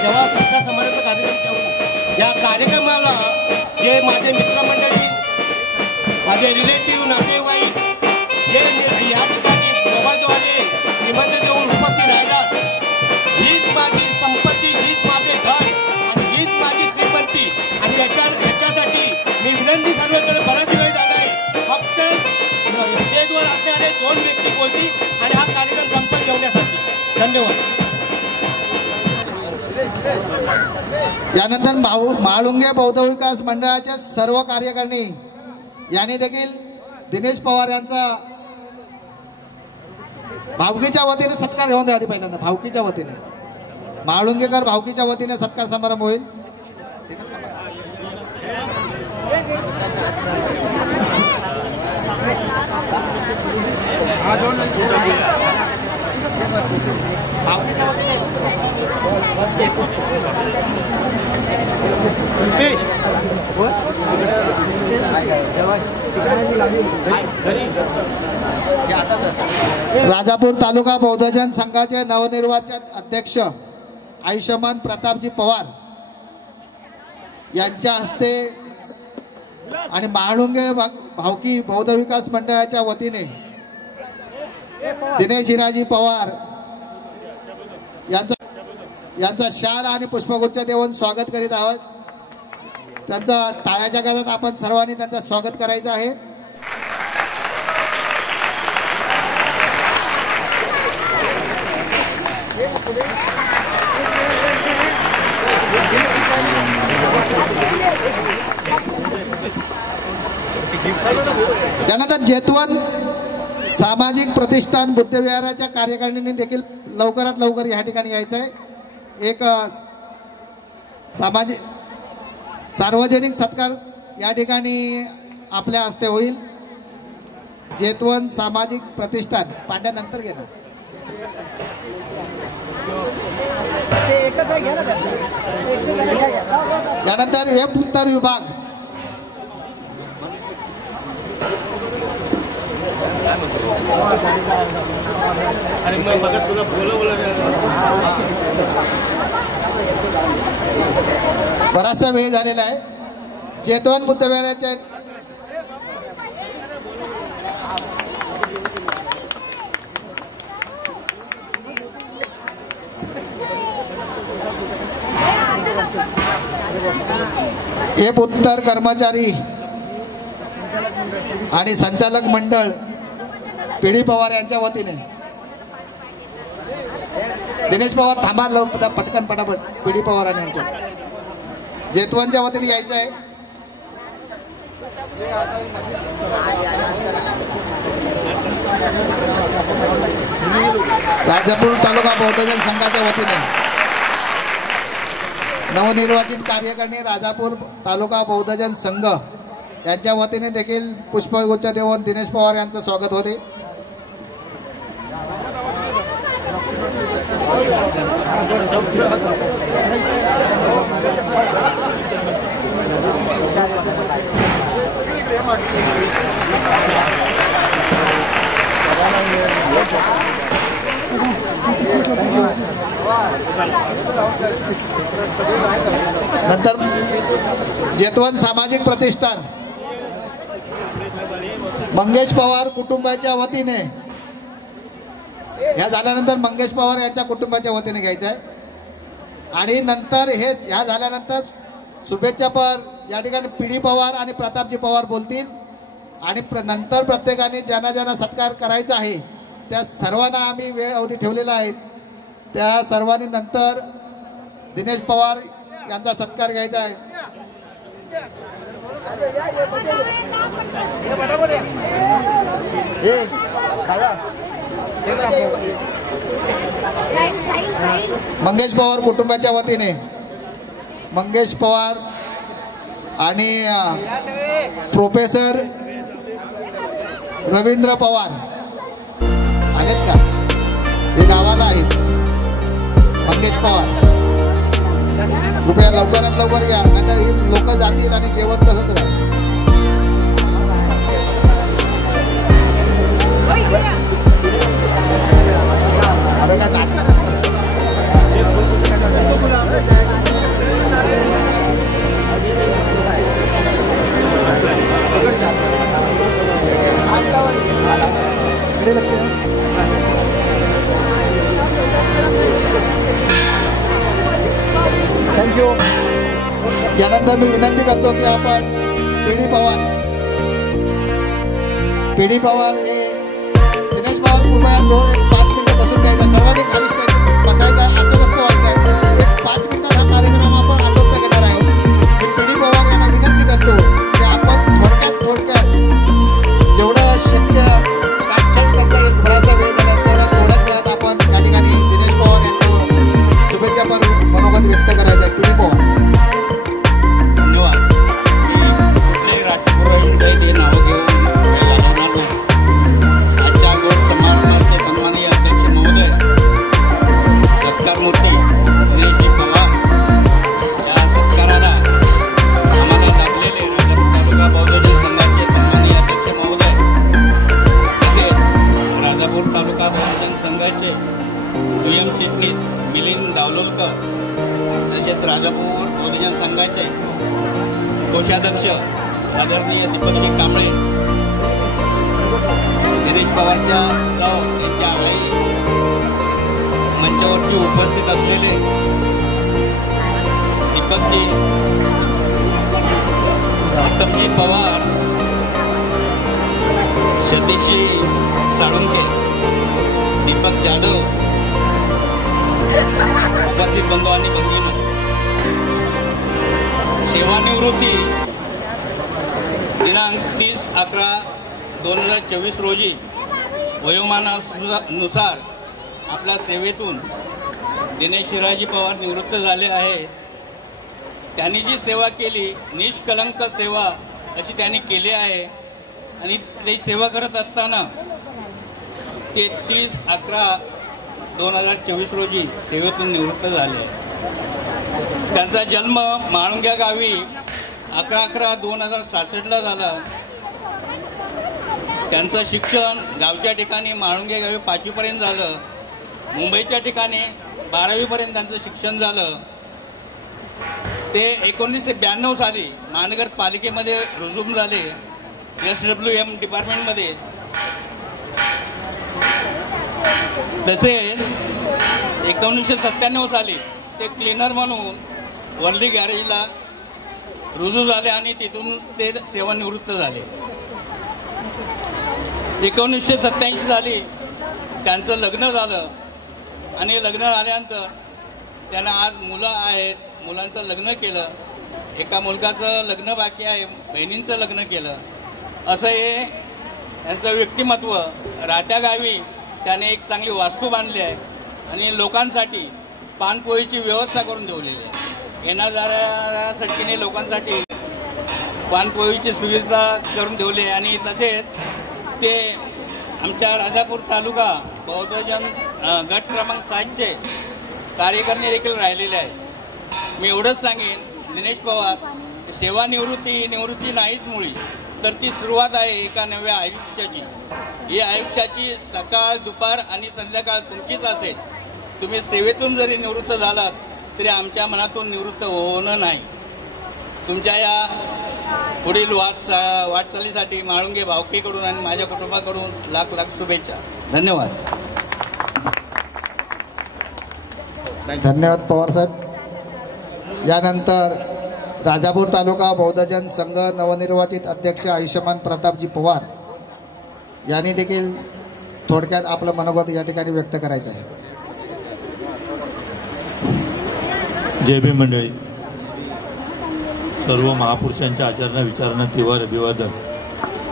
सेवा सत्कार समारंभ कार्यक्रम ठेवला, या कार्यक्रमाला जे माझे मित्रमंडळी, माझे रिलेटिव्ह, नातेवाईक जे या ठिकाणी मोबाईलद्वारे निमंत्रण देऊन उपस्थित राहिला, हीच माझी संपत्ती, हीच माझे घर आणि हीच माझी श्रीमंती. आणि याच्यासाठी मी विनंती सर्वकडे बराच वेळ झाला आहे, फक्त स्टेजवर असणारे 2 व्यक्ती बोलतील आणि हा कार्यक्रम संपन्न ठेवण्यासाठी. धन्यवाद. यानंतर म्हाळुंगे बौद्ध विकास मंडळाच्या सर्व कार्यकारिणी यांनी देखील दिनेश पवार यांचा भावकीच्या वतीने सत्कार घेऊन द्या. आधी पहिल्यांदा भावकीच्या वतीने म्हाळुंगेकर भावकीच्या वतीने सत्कार समारंभ होईल. राजापूर तालुका बौद्धजन संघाचे नवनिर्वाचित अध्यक्ष आयुष्यमान प्रतापजी पवार यांच्या हस्ते आणि म्हाळुंगे भावकी बौद्ध विकास मंडळाच्या वतीने दिनेश हिराजी पवार यांचा शाल आणि पुष्पगुच्छ देऊन स्वागत करीत आहोत. त्यांचा टाळ्याच्या गजरात आपण सर्वांनी त्यांचं स्वागत करायचं आहे. त्यानंतर जेतवन सामाजिक प्रतिष्ठान बुद्धविहाराच्या कार्यकारिणीने देखील लवकरात लवकर या ठिकाणी यायचं आहे. एक सार्वजनिक सत्कार या ठिकाणी आपल्या हस्ते होईल. जेतवन सामाजिक प्रतिष्ठान पांड्यानंतर घेणार. त्यानंतर हे उत्तर विभाग बराचसा वेळ झालेला आहे. जेतवन बुद्धविहाराचे हे उत्तर कर्मचारी आणि संचालक मंडळ पीडी पवार यांच्या वतीने दिनेश पवार थांबा पटकन पटापट पीडी पवार यांच्या जेतवनच्या वतीने यायचं आहे. राजापूर तालुका बौद्धजन संघाच्या वतीने नवनिर्वाचित कार्यकारिणी राजापूर तालुका बौद्धजन संघ यांच्या वतीने देखील पुष्पगुच्छ देऊन दिनेश पवार यांचं स्वागत होते. नंतर जेतवन सामाजिक प्रतिष्ठान मंगेश पवार कुटुंबाच्या वतीने ह्या झाल्यानंतर मंगेश पवार यांच्या कुटुंबाच्या वतीने घ्यायचं आहे. आणि नंतर ह्या झाल्यानंतर शुभेच्छापर या ठिकाणी पीडी पवार आणि प्रतापजी पवार बोलतील. आणि नंतर प्रत्येकाने ज्यांना ज्यांना सत्कार करायचा आहे त्या सर्वांना आम्ही वेळ अवधी ठेवलेला आहे. त्या सर्वांनी नंतर दिनेश पवार यांचा सत्कार घ्यायचा आहे. मंगेश पवार कुटुंबाच्या वतीने मंगेश पवार आणि प्रोफेसर रवींद्र पवार आहेत का? हे गावाला आहेत. मंगेश पवार कृपया लवकरात लवकर या, नंतर ही लोक जातील आणि जेवण तसंच राहील. थँक्यू. यानंतर मी विनंती करतो की आपण पीडी पवार हे दिनेश पवार कृपया 5 मिनिटं बसून घ्यायचा. सर्वांनी खाली बसायचा, आश्वस्त व्हायचं. एक 5 मिनिटात हा कार्यक्रम आपण आटोपता घेणार आहे. मी पीडी पवार यांना विनंती करतो की आपण थोडक्यात जेवढं शक्य काटछाट करता येईल, थोडासा वेळ झाला तेवढ्याच वेळात आपण या ठिकाणी दिनेश पवार यांचं शुभेच्छापर मनोगत व्यक्त करायचं आहे. पीडी पवार. धन्यवाद. मी राजपूर नावं घेऊन आजच्या गोड समारंभाचे सन्माननीय अध्यक्ष महोदय सत्कार मूर्ती दिनेशजी पवार या सत्काराला आम्हाला लाभलेले राजापूर तालुका बहुजन संघाचे सन्माननीय अध्यक्ष महोदय तसेच राजापूर तालुका बहुजन संघाचे दुय्यम चिटणीस मिलिंद दावलोलकर तसेच राजापूर बहुजन संघाचे कोषाध्यक्ष आदरणीय दीपकजी कांबळे, दिनेश पवारच्या जाव यांच्या आई मंचावरती उपस्थित असलेले दीपकजी उत्तमजी पवार, सतीशजी साळुंके, दीपक जाधव, उपस्थित बंधू आणि भगिनी, सेवानिवृत्ती दिनांक 30/11/2024 रोजी वयोमानानुसार आपल्या सेवेतून दिनेश शिराजी पवार निवृत्त झाले आहे. त्यांनी जी सेवा केली निष्कलंक सेवा अशी त्यांनी केली आहे आणि ते सेवा करत असताना ते 30/11/2024 रोजी सेवेतून निवृत्त झाले. त्यांचा जन्म माळुंग्या गावी 11/11/2066 झाला. त्यांचं शिक्षण गावच्या ठिकाणी माळुंगे गावी 5वी पर्यंत झालं. मुंबईच्या ठिकाणी 12वी पर्यंत त्यांचं शिक्षण झालं. ते 1992 साली महानगरपालिकेमध्ये रुजू झाले SWM डिपार्टमेंटमध्ये. तसेच 1997 साली ते क्लीनर म्हणून वर्ली गॅरेजला रुजू झाले आणि तिथून ते सेवानिवृत्त झाले. 1987 साली त्यांचं लग्न झालं आणि लग्न झाल्यानंतर त्यांना आज मुलं आहेत. मुलांचं लग्न केलं. एका मुलगाचं लग्न बाकी आहे, बहिणींचं लग्न केलं. असं हे त्यांचं व्यक्तिमत्व. राहत्या गावी त्याने एक चांगली वास्तू बांधली आहे आणि लोकांसाठी पानपोळीची व्यवस्था करून ठेवलेली आहे. येणाऱ्यासाठी लोकांसाठी पानपोळीची सुविधा करून ठेवली आहे. आणि तसेच ते आमच्या राजापूर तालुका बहुजन गट क्रमांक 7चे कार्यकर्ते देखील राहिलेले आहेत. मी एवढंच सांगेन, दिनेश पवार निवृत्ती नाहीच मुळी, तर ती सुरुवात आहे एका नव्या आयुष्याची. ही आयुष्याची सकाळ दुपार आणि संध्याकाळ तुमचीच असेल. तुम्ही सेवेतून जरी निवृत्त झालात तरी आमच्या मनातून निवृत्त होणं नाही. तुमच्या या पुढील वाटचालीसाठी म्हाळुंगे भावकीकडून आणि माझ्या कुटुंबाकडून लाख लाख शुभेच्छा. धन्यवाद. धन्यवाद पवार साहेब. यानंतर राजापूर तालुका बौद्धजन संघ नवनिर्वाचित अध्यक्ष आयुष्यमान प्रतापजी पवार यांनी देखील थोडक्यात आपलं मनोगत या ठिकाणी व्यक्त करायचं आहे. जय भीम मंडळी. सर्व महापुरुषांच्या आचरणा विचारणा तीव्र अभिवादन.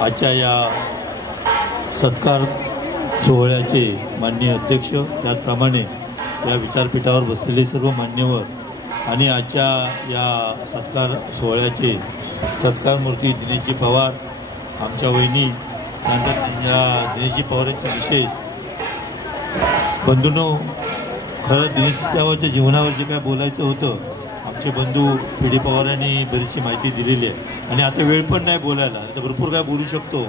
आजच्या या सत्कार सोहळ्याचे माननीय अध्यक्ष, त्याचप्रमाणे या विचारपीठावर बसलेले सर्व मान्यवर आणि आजच्या या सत्कार सोहळ्याचे सत्कार मूर्ती दिनेशजी पवार, आमच्या वहिनी, त्यानंतर दिनेशजी पवार यांचे विशेष बंधूंनो, खरं दिनेश पवारच्या जीवनावर जे काय बोलायचं होतं, आमचे बंधू पी.डी. पवार यांनी बरीचशी माहिती दिलेली आहे आणि आता वेळ पण नाही बोलायला, आता भरपूर काय बोलू शकतो.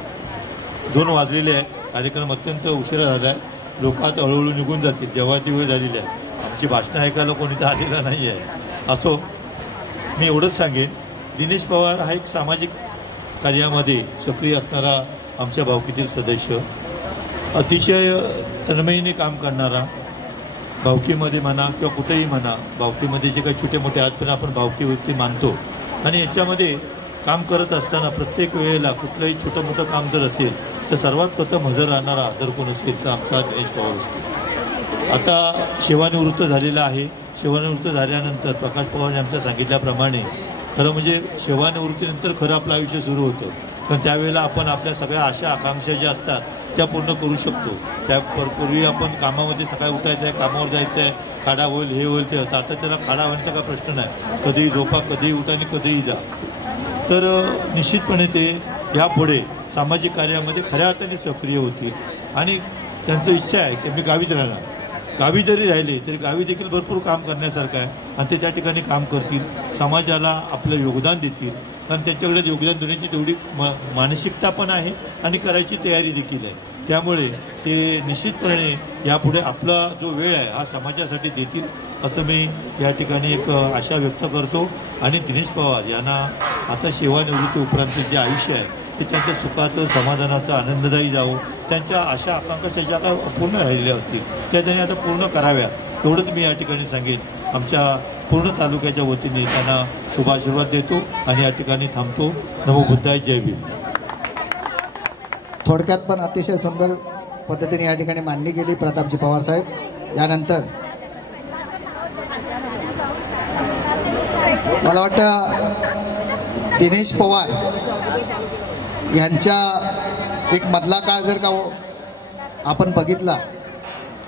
2 वाजलेले आहे, कार्यक्रम अत्यंत उशिरा झाला आहे, लोक आता हळूहळू निघून जातील, जेव्हाची वेळ झालेली आहे. आमची भाषणं ऐकायला कोणी तर आलेला नाही आहे. असो, मी एवढंच सांगेन, दिनेश पवार हा एक सामाजिक कार्यामध्ये सक्रिय असणारा आमच्या भावकीतील सदस्य, अतिशय तन्मयीने काम करणारा, भावकीमध्ये म्हणा किंवा कुठेही म्हणा, भावकीमध्ये जे काही छोटे मोठे आजपर्यंत आपण भावकी व्यक्ती मानतो आणि याच्यामध्ये काम करत असताना प्रत्येक वेळेला कुठलंही छोटं मोठं काम जर असेल तर सर्वात प्रथम हजर राहणारा जर कोण असेल तर आमचा दिनेश पवार असतो. आता सेवानिवृत्त झालेला आहे. सेवानिवृत्त झाल्यानंतर प्रकाश पवार यांच्या सांगितल्याप्रमाणे खरं म्हणजे सेवानिवृत्तीनंतर खरं आपलं आयुष्य सुरू होतं, पण त्यावेळेला आपण आपल्या सगळ्या आशा आकांक्षा ज्या असतात त्या पूर्ण करू शकतो. त्यापूर्वी आपण कामामध्ये सकाळी उठायचं आहे, कामावर जायचं आहे, खाडा होईल, हे होईल, ते होतं. आता त्याला खाडा व्हायचा का प्रश्न नाही, कधीही झोपा, कधीही उठा आणि कधीही जा. तर निश्चितपणे ते यापुढे सामाजिक कार्यामध्ये खऱ्या अर्थाने सक्रिय होतील आणि त्यांचं इच्छा आहे की मी गावीच राहणार. गावी जरी राहिले तरी गावी देखील भरपूर काम करण्यासारखं आहे आणि ते त्या ठिकाणी काम करतील, समाजाला आपलं योगदान देतील, कारण त्यांच्याकडे योगदान देण्याची तेवढी मानसिकता पण आहे आणि करायची तयारी देखील आहे. त्यामुळे ते निश्चितपणे यापुढे आपला जो वेळ आहे हा समाजासाठी देतील असं मी या ठिकाणी एक आशा व्यक्त करतो. आणि दिनेश पवार यांना आता सेवानिवृत्ती उपरांत जे आयुष्य आहे ते त्यांच्या सुखाचं, समाधानाचं, आनंददायी जावं, त्यांच्या आशा आकांक्षा ज्या आता पूर्ण राहिलेल्या असतील त्या त्यांनी आता पूर्ण कराव्यात एवढंच मी या ठिकाणी सांगेन. आमच्या पूर्ण तालुक्याच्या वतीने त्यांना शुभाशीर्वाद देतो आणि या ठिकाणी थांबतो. नमो बुद्धाय, जय भीम. थोडक्यात पण अतिशय सुंदर पद्धतीने या ठिकाणी मांडणी केली प्रतापजी पवार साहेब. यानंतर मला वाटतं दिनेश पवार यांच्या एक मधला काळ जर का आपण बघितला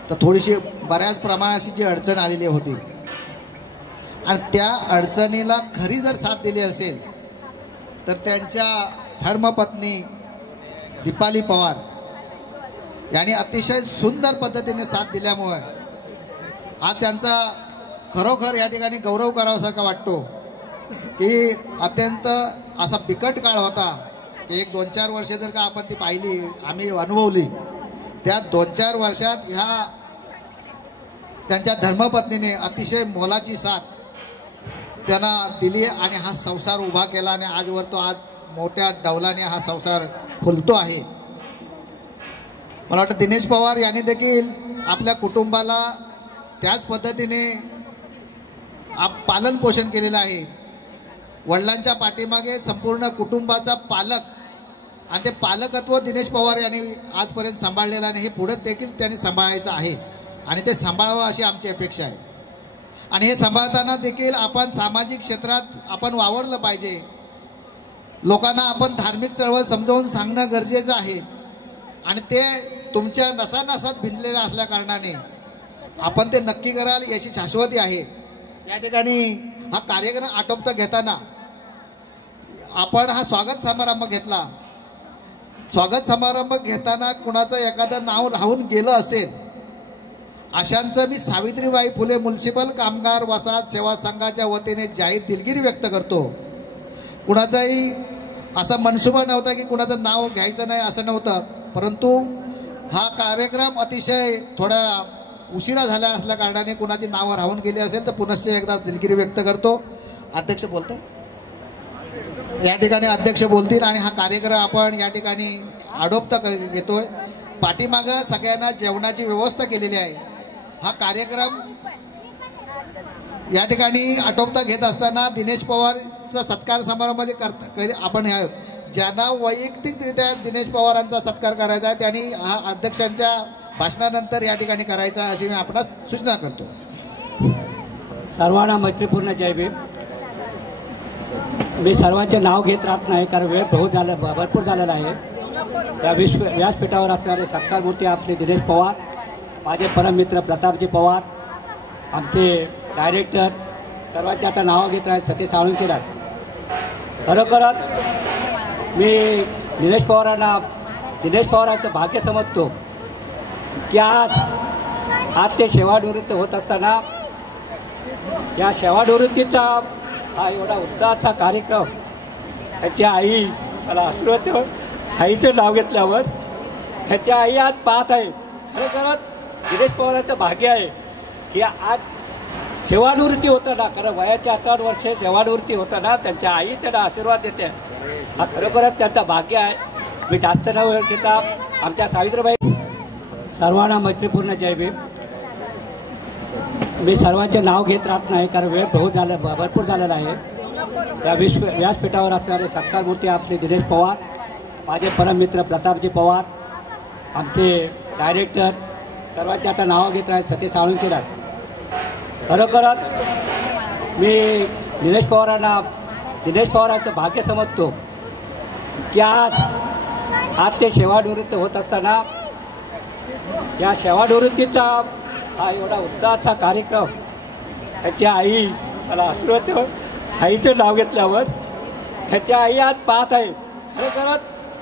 तर थोडीशी बऱ्याच प्रमाणाची जी अडचण आलेली होती आणि त्या अडचणीला खरी जर साथ दिली असेल तर त्यांच्या धर्मपत्नी दीपाली पवार यांनी अतिशय सुंदर पद्धतीने साथ दिल्यामुळे आज त्यांचा खरोखर या ठिकाणी गौरव करावासारखा वाटतो की अत्यंत असा बिकट काळ होता की 1-2-4 वर्षे जर का आपण ती पाहिली, आम्ही अनुभवली, त्या 2-4 वर्षात ह्या त्यांच्या धर्मपत्नीने अतिशय मोलाची साथ त्यांना दिली आणि हा संसार उभा केला आणि आजवर तो आज मोठ्या डौलाने हा संसार फुलतो आहे. मला वाटतं दिनेश पवार यांनी देखील आपल्या कुटुंबाला त्याच पद्धतीने पालन पोषण केलेलं आहे. वडिलांच्या पाठीमागे संपूर्ण कुटुंबाचा पालक आणि ते पालकत्व दिनेश पवार यांनी आजपर्यंत सांभाळलेलं नाही, हे पुढे देखील त्यांनी सांभाळायचं आहे आणि ते सांभाळावं अशी आमची अपेक्षा आहे. आणि हे सांभाळताना देखील आपण सामाजिक क्षेत्रात आपण वावरलं पाहिजे. लोकांना आपण धार्मिक चळवळ समजावून सांगणं गरजेचं आहे आणि ते तुमच्या नसानसात भिनलेलं असल्या कारणाने आपण ते नक्की कराल याची शाश्वती आहे. या ठिकाणी हा कार्यक्रम आटोपता घेताना आपण हा स्वागत समारंभ घेतला. स्वागत समारंभ घेताना कुणाचं एखादं नाव राहून गेलं असेल अशांचं मी सावित्रीबाई फुले म्युनिसिपल कामगार वसाहत सेवा संघाच्या वतीने जाहीर दिलगिरी व्यक्त करतो. कुणाचाही असा मनसुबा नव्हता की कुणाचं नाव घ्यायचं नाही असं नव्हतं, परंतु हा कार्यक्रम अतिशय थोड्या उशिरा झाला असल्या कारणाने कुणाची नावं राहून गेली असेल तर पुनश्च एकदा दिलगिरी व्यक्त करतो. अध्यक्ष बोलते या ठिकाणी, अध्यक्ष बोलतील आणि हा कार्यक्रम आपण या ठिकाणी आडोपता घेतोय. पाठीमागं सगळ्यांना जेवणाची व्यवस्था केलेली आहे. हा कार्यक्रम या ठिकाणी आटोपता घेत असताना दिनेश पवारचा सत्कार समारंभामध्ये आपण ज्यांना वैयक्तिकरित्या दिनेश पवारांचा सत्कार करायचा आहे त्यांनी हा अध्यक्षांच्या भाषणानंतर या ठिकाणी करायचा अशी मी आपणास सूचना करतो. सर्वांना मैत्रीपूर्ण जय भीम. मी सर्वांचे नाव घेत राहत नाही कारण वेळ भरपूर झालेला आहे. या व्यासपीठावर असणारे सत्कार मूर्ती आपले दिनेश पवार, माझे परममित्र प्रतापजी पवार, आमचे डायरेक्टर, सर्वांचे आता नावं घेत आहेत सतीश साळुंखे. खरोखरच मी दिनेश पवारांचं भाग्य समजतो की आज ते सेवानिवृत्त होत असताना या सेवानिवृत्तीचा हा एवढा उत्साहाचा कार्यक्रम त्याची आई, मला आशीर्वाद देव, आईचं नाव घेतल्यावर त्याची आई आज पाहत आहे. खरोखरच दिनेश पवारांचं भाग्य आहे की आज सेवानिवृत्ती होताना, कारण वयाच्या 68 वर्षे सेवानिवृत्ती होताना त्यांच्या आई त्यांना आशीर्वाद देते. हा खरोखरच त्यांचं भाग्य आहे. मी जास्त न वेळ घेता आमच्या सावित्रीबाई. सर्वांना मैत्रीपूर्ण जय भीम. मी सर्वांचे नाव घेत राहत नाही कारण वेळ भरपूर झालेला आहे. या व्यासपीठावर असणारे सत्कार मूर्ती आपले दिनेश पवार, माझे परममित्र प्रतापजी पवार, आमचे डायरेक्टर, सर्वांचे आता नावं घेत आहेत सतीश साळुंखे. खरोखरच मी दिनेश पवारांचं भाग्य समजतो की आज ते सेवानिवृत्त होत असताना या सेवानिवृत्तीचा हा एवढा उत्साहाचा कार्यक्रम त्याची आई, मला आशीर्वाद देव, आईचं नाव घेतल्यावर त्याची आई आज पाहत आहे. खरोखरच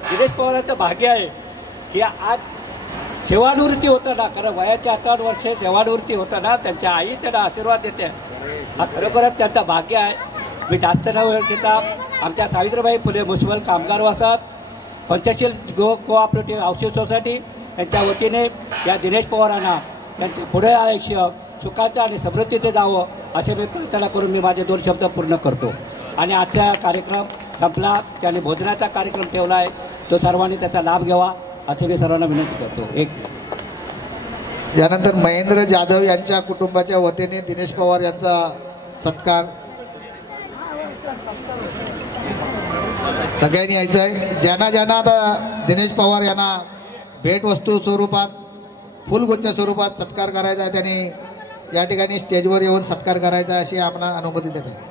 दिनेश पवारांचं भाग्य आहे की आज सेवानिवृत्ती होताना, कारण वयाच्या 68 वर्षे सेवानिवृत्ती होताना त्यांच्या आई त्यांना आशीर्वाद देते. हा खरोखरच त्यांचं भाग्य आहे. मी जास्त न वेळ घेता आमच्या सावित्रीबाई फुले म्युनिसिपल कामगार वसाहत, पंचशील कोऑपरेटिव्ह हाऊसिंग सोसायटी यांच्या वतीने या दिनेश पवारांना त्यांचे पुढे आयुष्य सुखाचं आणि समृद्धीचे जावं असे मी प्रार्थना करून मी माझे 2 शब्द पूर्ण करतो. आणि आजचा कार्यक्रम संपला, त्याने भोजनाचा कार्यक्रम ठेवला आहे, तो सर्वांनी त्याचा लाभ घ्यावा असे मी सर्वांना विनंती करतो. यानंतर महेंद्र जाधव यांच्या कुटुंबाच्या वतीने दिनेश पवार यांचा सत्कार सगळ्यांनी यायचं आहे. ज्यांना आता दिनेश पवार यांना भेटवस्तू स्वरूपात, फुलगुच्छ स्वरूपात सत्कार करायचा आहे त्यांनी या ठिकाणी स्टेजवर येऊन सत्कार करायचा अशी आम्हाला अनुमती देते.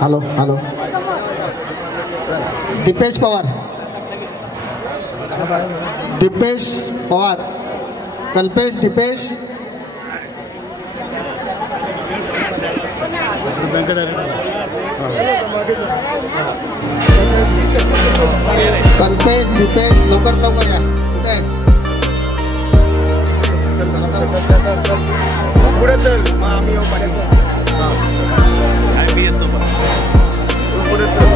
हॅलो दीपेश पवार, कल्पेश दीपेश, लवकर या. पुढे चल, मग आम्ही येऊ पाहिजे. येतो पुढे चल.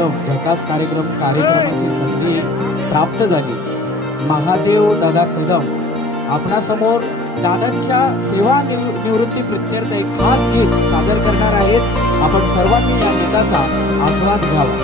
कार्यक्रम झकास कार्यक्रमाची संधी प्राप्त झाली. महादेव दादा कदम आपणासमोर दादांच्या सेवा निवृत्ती प्रित्यर्थ एक खास गीत सादर करणार आहेत. आपण सर्वांनी या गीताचा आस्वाद घ्यावा.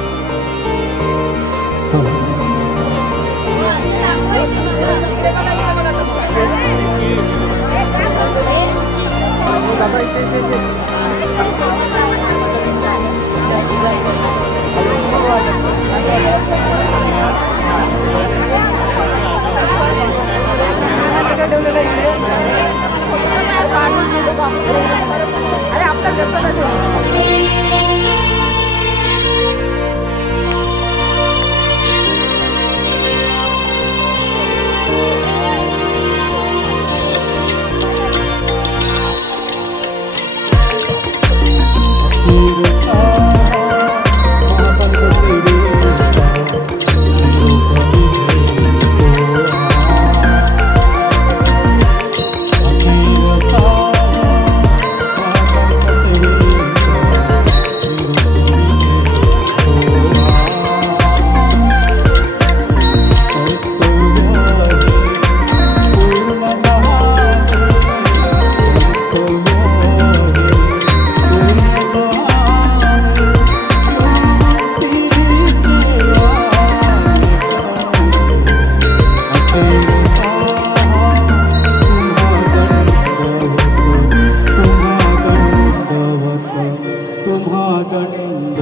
तुम्हा दंड